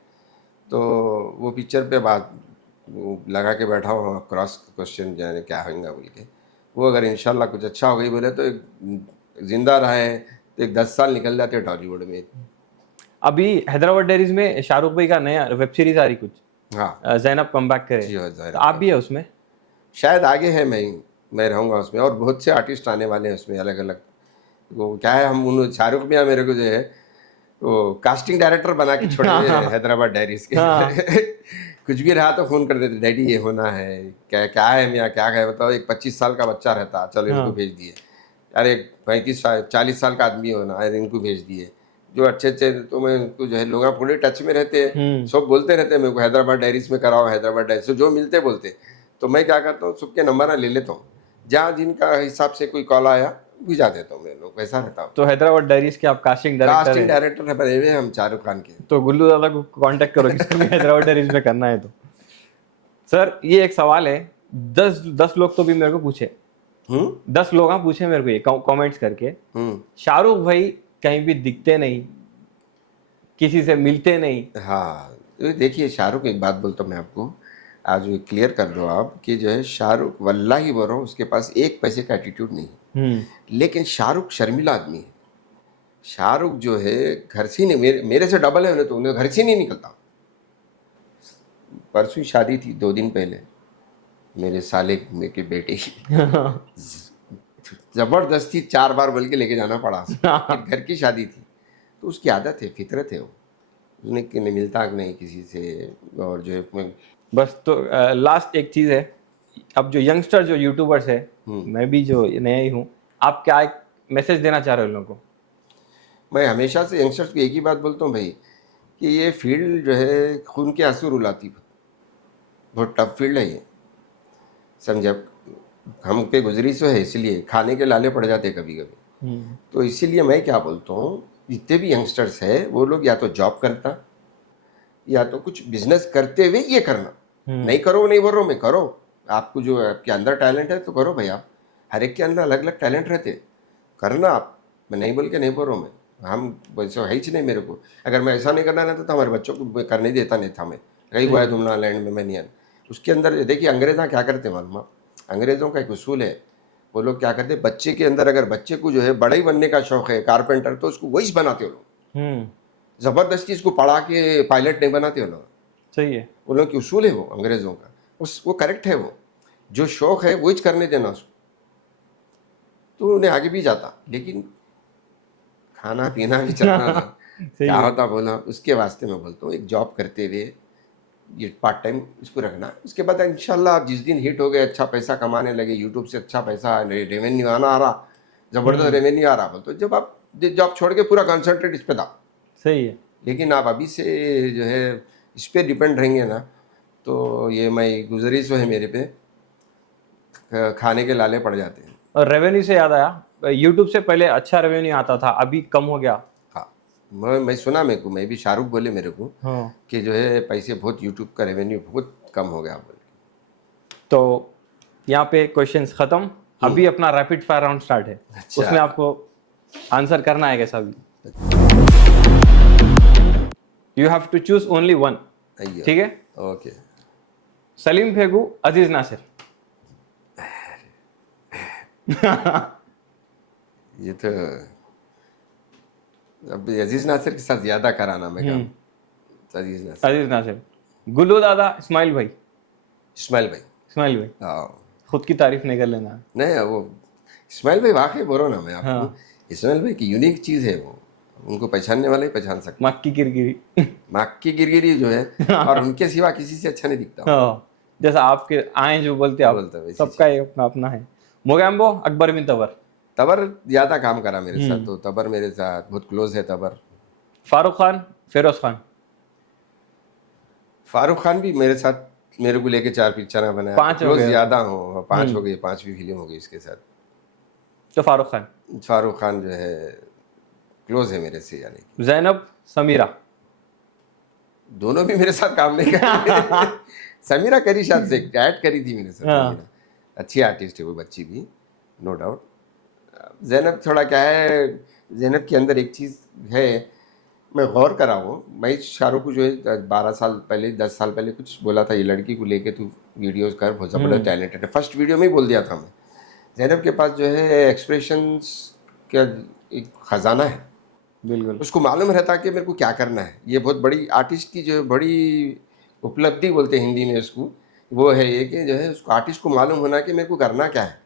तो वो पिक्चर पे बात लगा के बैठा हूँ, क्रॉस क्वेश्चन जाने क्या होगा बोल के। वो अगर इंशाल्लाह कुछ अच्छा हो गई बोले तो जिंदा रहे तो 10 साल निकल जाते हैं टॉलीवुड में। अभी हैदराबाद डायरीज में शाहरुख भाई का नया वेब सीरीज आ रही कुछ, हाँ, ज़ैनब कम बैक करे, जी हाँ, ज़ाहिर तो आप भी है उसमें? शायद आगे है, मैं रहूँगा उसमें, और बहुत से आर्टिस्ट आने वाले हैं उसमें अलग अलग। वो क्या है, हम उन शाहरुख मियाँ मेरे को जो है वो कास्टिंग डायरेक्टर बना के छोड़े हुए हैं हैदराबाद डायरीज के। कुछ भी रहा तो फ़ोन कर देते, डैडी ये होना है, क्या क्या है मियाँ, क्या है बताओ। एक 25 साल का बच्चा रहता, चलो इनको भेज दिए। अरे 40 साल का आदमी होना, अरे इनको भेज दिए। जो अच्छे अच्छे, तो मैं उनको जो है, लोग पूरे टच में रहते हैं, सब बोलते रहते हैं मेरे को हैदराबाद डायरीज में कराओ, हैदराबाद डायरीज से जो मिलते बोलते। तो मैं क्या करता हूँ, सबके नंबर ले लेता हूँ, जहाँ जिनका हिसाब से कोई कॉल आया भिजा देता हूँ, मैं लोग वैसा रहता हूँ। तो हैदराबाद डायरीज के आप कास्टिंग डायरेक्टर है बने हुए हम शाहरुख खान के। तो गुल्लू दादा को कांटेक्ट करो किसको भी हैदराबाद डायरीज में करना है तो। सर, ये एक सवाल है, 10 लोग तो भी मेरे को पूछे, 10 लोग हाँ पूछे मेरे को ये कमेंट्स करके, शाहरुख भाई कहीं भी दिखते नहीं, किसी से मिलते नहीं। हाँ, तो देखिए शाहरुख, एक बात बोलता हूँ मैं आपको, आज क्लियर कर दो आप कि जो है शाहरुख, वल्लाही बोल रहा हूँ, उसके पास 1 पैसे का एटीट्यूड नहीं है, लेकिन शाहरुख शर्मिला आदमी है। शाहरुख जो है घर से नहीं, मेरे से डबल है, तो उन्हें घर से नहीं निकलता। परसों शादी थी 2 दिन पहले मेरे साले के बेटे की, जबरदस्ती 4 बार बोल के लेके जाना पड़ा। घर की शादी थी, तो उसकी आदत है, फितरत है, वो उसने कि नहीं मिलता नहीं किसी से, और जो है बस। तो लास्ट एक चीज़ है, अब जो यंगस्टर जो यूट्यूबर्स है, मैं भी जो नया ही हूँ, आप क्या एक मैसेज देना चाह रहे हो उन लोगों को? मैं हमेशा से यंगस्टर्स को एक ही बात बोलता हूँ भाई, कि ये फील्ड जो है खून के आंसू रुलाती, बहुत टफ फील्ड है ये, समझे। हम पे गुजरी सो है, इसलिए खाने के लाले पड़ जाते कभी कभी। तो इसीलिए मैं क्या बोलता हूँ, जितने भी यंगस्टर्स है वो लोग या तो जॉब करता, या तो कुछ बिजनेस करते हुए ये करना। नहीं करो, नहीं बोल रहा हूँ मैं, करो, आपको जो आपके अंदर टैलेंट है तो करो भाई। आप हर एक के अंदर अलग अलग टैलेंट रहते, करना आप, मैं नहीं बोल के नहीं बोल रहा हूँ मैं, हम वैसे है ही नहीं मेरे को। अगर मैं ऐसा नहीं करना रहता तो हमारे बच्चों को करने ही देता नहीं था मैं, कहीं हुआ है तुमना लैंड में मैं नहीं आना। उसके अंदर देखिए अंग्रेज़ क्या करते हैं मालूम आप, अंग्रेज़ों का एक उसूल है, वो लोग क्या करते हैं, बच्चे के अंदर अगर बच्चे को जो है बड़ा ही बनने का शौक है, कारपेंटर, तो उसको वही बनाते हो लोग, ज़बरदस्ती इसको पढ़ा के पायलट नहीं बनाते हो लोग। सही है। वो लोग की उसूल है वो अंग्रेज़ों का, वो करेक्ट है, वो जो शौक है वही करने देना उसको, तो उन्हें आगे भी जाता। लेकिन खाना पीना भी चलना ना क्या होता बोला, उसके वास्ते मैं बोलता हूँ एक जॉब करते हुए ये पार्ट टाइम इसको रखना, उसके बाद इंशाल्लाह आप जिस दिन हिट हो गए, अच्छा पैसा कमाने लगे, यूट्यूब से अच्छा पैसा रेवेन्यू आना आ रहा, ज़बरदस्त रेवेन्यू आ रहा, बोलते जब आप जॉब छोड़ के पूरा कंसंट्रेट इस पे था। सही है। लेकिन आप अभी से जो है इस पे डिपेंड रहेंगे ना, तो ये मैं गुजरिश है मेरे पे, खाने के लाले पड़ जाते हैं। और रेवेन्यू से याद आया, यूट्यूब से पहले अच्छा रेवेन्यू आता था, अभी कम हो गया। हाँ, मैं सुना, मेरे को मैं भी शाहरुख बोले मेरे को कि जो है पैसे बहुत, यूट्यूब का रेवेन्यू बहुत कम हो गया बोल के। तो यहाँ पे क्वेश्चंस खत्म, अभी अपना रैपिड फायर राउंड स्टार्ट है। अच्छा। उसमें आपको आंसर करना है कैसा भी। You have to choose only one, अय्यो, ठीक है? ओके। सलीम फेगू, अजीज नासिर। ये तो अब अजीज नासिर के साथ ज्यादा कराना मैं काम। अजीज नासिर। अजीज नासिर। गुल्लू दादा, इस्माइल भाई। इस्माइल भाई। इस्माइल भाई, हाँ, खुद की तारीफ नहीं कर लेना। नहीं वो इस्माइल भाई वाकई बोलो ना मैं आपको, हाँ। इस्माइल भाई की यूनिक चीज़ है वो, उनको पहचानने वाले ही पहचान सकते। मक्की किरकिरी। मक्की गिरगिरी जो है, और उनके सिवा किसी से अच्छा नहीं दिखता। हाँ, जैसा आपके आए जो बोलते आप, बोलता वैसी सबका एक अपना अपना है। मोगैम्बो, अकबर बिन तबर। तबर ज़्यादा काम करा मेरे साथ, तो तबर मेरे साथ बहुत क्लोज है तबर। फारूक खान, फिरोज खान। फारूक खान भी मेरे साथ, मेरे को लेके 4 पिक्चर बनाया, 5 हो क्लोज गए। ज़्यादा हो, 5 हो गई, 5वीं फिल्म हो गई इसके साथ। तो फारूक खान। फारूक खान जो है क्लोज है मेरे से, यानी जैनब, समीरा। दोनों भी मेरे साथ काम नहीं कर समीरा करी शायद से ऐड करी थी मेरे साथ। समीरा अच्छी आर्टिस्ट है वो बच्ची भी, नो डाउट। जैनब थोड़ा क्या है, जैनब के अंदर एक चीज़ है, मैं गौर करा हूँ, मैं शाहरुख को जो है 12 साल पहले 10 साल पहले कुछ बोला था, ये लड़की को लेके तू वीडियोस कर, बहुत ज़बरदस्त टैलेंटेड है, फर्स्ट वीडियो में ही बोल दिया था मैं। जैनब के पास जो है एक्सप्रेशंस का एक ख़जाना है, बिल्कुल। उसको मालूम रहता कि मेरे को क्या करना है। ये बहुत बड़ी आर्टिस्ट की जो है बड़ी उपलब्धि बोलते हैं हिंदी में उसको, वो है ये कि जो है उसको आर्टिस्ट को मालूम होना कि मेरे को करना क्या है,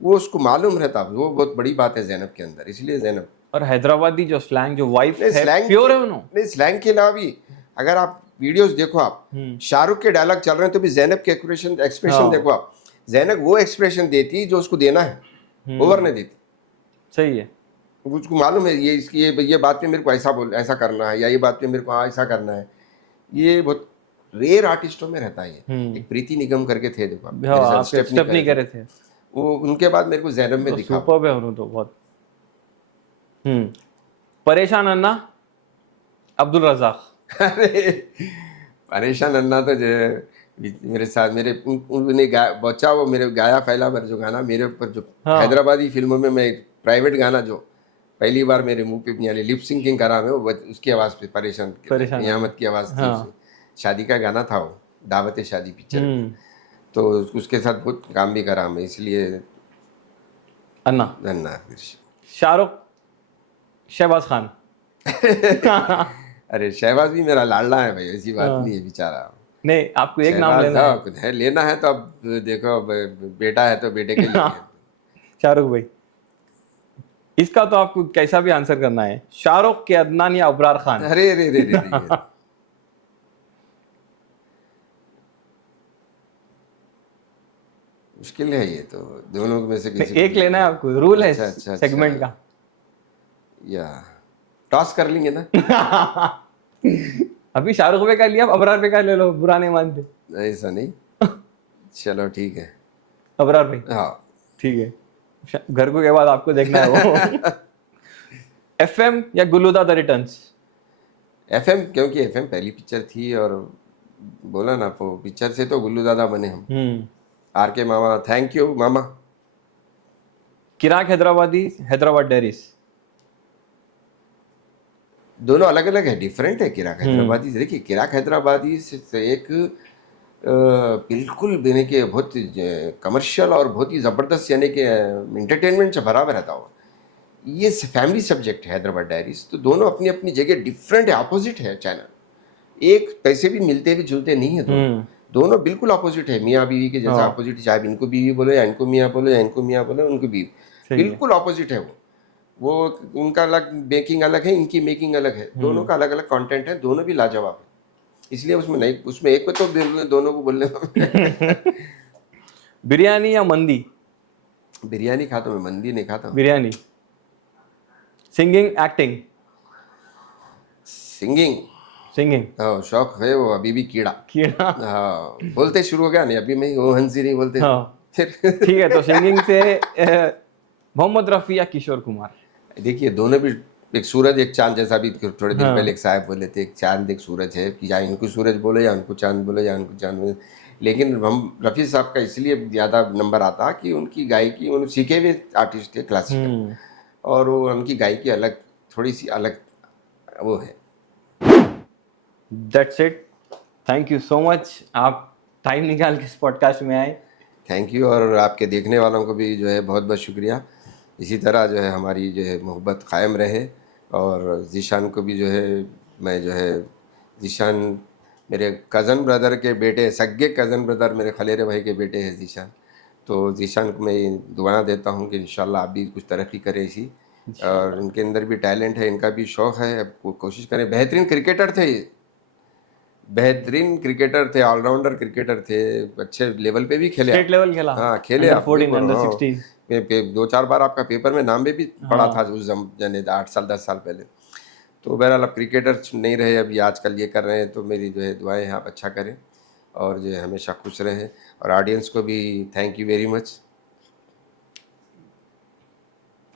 वो उसको मालूम रहता, वो बहुत बड़ी बात है जैनब के अंदर। इसलिए जैनब, और हैदराबादी जो स्लैंग, जो वाइफ नहीं है, स्लैंग प्योर है उन्होंने। नहीं, स्लैंग के अलावा भी अगर आप वीडियोस देखो, आप शाहरुख के डायलॉग चल रहे हैं तो भी जैनब के एक्सप्रेशन देखो आप, जैनब वो एक्सप्रेशन देती जो उसको देना है, ओवर नहीं देती। सही है। उसको मालूम है ये इसकी ये बात पे मेरे को ऐसा करना है, या ये बात पे मेरे को ऐसा करना है। ये बहुत रेयर आर्टिस्टों में रहता है ये। एक प्रीति निगम करके थे, देखो आप, मेरे साथ स्टेप नहीं करे थे वो, उनके बाद मेरे को जैनब में दिखा। सुपर्ब है उन्होंने तो बहुत। परेशान अन्ना, अब्दुल रज़ाक। अरे परेशान अन्ना तो जो है मेरे साथ, मेरे उन्होंने बच्चा वो मेरे गाया पहला बार जो गाना मेरे ऊपर, जो हैदराबादी फिल्मों में मैं प्राइवेट गाना जो पहली बार मेरे मुंह पे यानी लिप सिंकिंग करा मैं, वो उसकी आवाज़ पे, परेशान नियामत की आवाज़ थी, शादी का गाना था वो, दावत शादी पिक्चर, तो उसके साथ बहुत काम भी करा मैं, इसलिए अन्ना। अन्ना। शाहरुख, शहबाज खान। अरे शहबाज भी मेरा लाडला है भाई, ऐसी बात नहीं है बेचारा। नहीं, आपको एक नाम लेना है, लेना है तो अब देखो, बेटा है तो बेटे के लिए। शाहरुख भाई, इसका तो आपको कैसा भी आंसर करना है, शाहरुख के अदनान या अबरार खान। अरे रे रे रे, रे। मुश्किल है ये तो, दोनों में से किसी एक लेना है आपको, रूल है अच्छा, सेगमेंट का। या टॉस कर लेंगे ना। अभी शाहरुख पे का लिया, अबरार पे का ले लो, बुरा नहीं मानते। ऐसा नहीं, चलो ठीक है, अबरार भाई। हाँ ठीक है, घर को के बाद आपको देखना है वो। एफएम या गुल्लू दादा रिटर्न्स? एफएम, क्योंकि एफएम पहली पिक्चर थी, और बोला ना वो पिक्चर से तो गुल्लू दादा बने हम। आर के मामा, थैंक यू मामा। किराक हैदराबादी, हैदराबाद डायरीज। दोनों अलग अलग है, डिफरेंट है। किराक हैदराबादी देखिए, किराक हैदराबादी से एक बिल्कुल देने के बहुत कमर्शियल और बहुत ही ज़बरदस्त, यानी कि इंटरटेनमेंट से भरा हुआ रहता हो। ये फैमिली सब्जेक्ट है हैदराबाद डायरीज। तो दोनों अपनी अपनी जगह डिफरेंट है, अपोजिट है चैनल। एक पैसे भी मिलते भी जुलते नहीं है दोनों। दोनों बिल्कुल अपोजिट है, मियाँ बीवी के जैसा हाँ। अपोजिट। चाहे इनको बीवी बोलो या इनको मियाँ बोलो या इनको मियाँ बोलो उनको बीवी, सही है। बिल्कुल अपोजिट है वो उनका अलग मेकिंग अलग है, इनकी मेकिंग अलग है। दोनों का अलग अलग कंटेंट है, दोनों भी लाजवाब है। इसलिए उसमें नहीं, उसमें एक को तो दोनों को बोलने में बिरयानी या मंदी? बिरयानी खाता हूँ मैं, मंदी नहीं खाता हूँ। Biryani. Singing, acting? Singing. Singing. हाँ, शौक है वो अभी भी कीड़ा। कीड़ा। हाँ, बोलते शुरू हो गया नहीं, अभी मैं वो हंसी नहीं बोलते हाँ फिर ठीक है, तो सिंगिंग से मोहम्मद रफ़ी या किशोर कुमार? देखिए, दोनों भी एक सूरज एक चांद जैसा। भी थोड़े दिन हाँ। पहले एक साहब बोले थे, एक चांद एक सूरज है, कि या इनको सूरज बोलो या उनको चांद बोलो या उनको चांद बोलो। लेकिन हम रफ़ी साहब का इसलिए ज़्यादा नंबर आता कि उनकी गायकी, उन सीखे हुए आर्टिस्ट थे क्लासिकल, और वो उनकी गायकी अलग, थोड़ी सी अलग वो है। That's it, thank you so much, आप टाइम निकाल के इस पॉडकास्ट में आए। थैंक यू, और आपके देखने वालों को भी जो है बहुत बहुत शुक्रिया। इसी तरह जो है हमारी जो है मोहब्बत कायम रहे। और ज़ीशान को भी जो है, मैं जो है, ज़ीशान मेरे कज़न ब्रदर के बेटे, सगे कज़न ब्रदर मेरे खलेरे भाई के बेटे हैं ज़ीशान। तो ज़ीशान को मैं दुआ देता हूँ कि इंशाल्लाह आप भी कुछ तरक्की करें इसी। और इनके अंदर भी टैलेंट है, इनका भी शौक़ है, अब वो कोशिश करें। बेहतरीन क्रिकेटर थे ये, बेहतरीन क्रिकेटर थे, ऑलराउंडर क्रिकेटर थे, अच्छे लेवल पे भी खेले। स्टेट लेवल खेला? हाँ खेले अंडर आप 14, अंडर हाँ। 16? दो चार बार आपका पेपर में नाम में भी पड़ा हाँ। था उस जाने 8 साल 10 साल पहले। तो बहरहाल अब क्रिकेटर नहीं रहे, अभी आजकल ये कर रहे हैं। तो मेरी जो है दुआएं हैं आप अच्छा करें और जो है हमेशा खुश रहें। और ऑडियंस को भी थैंक यू वेरी मच।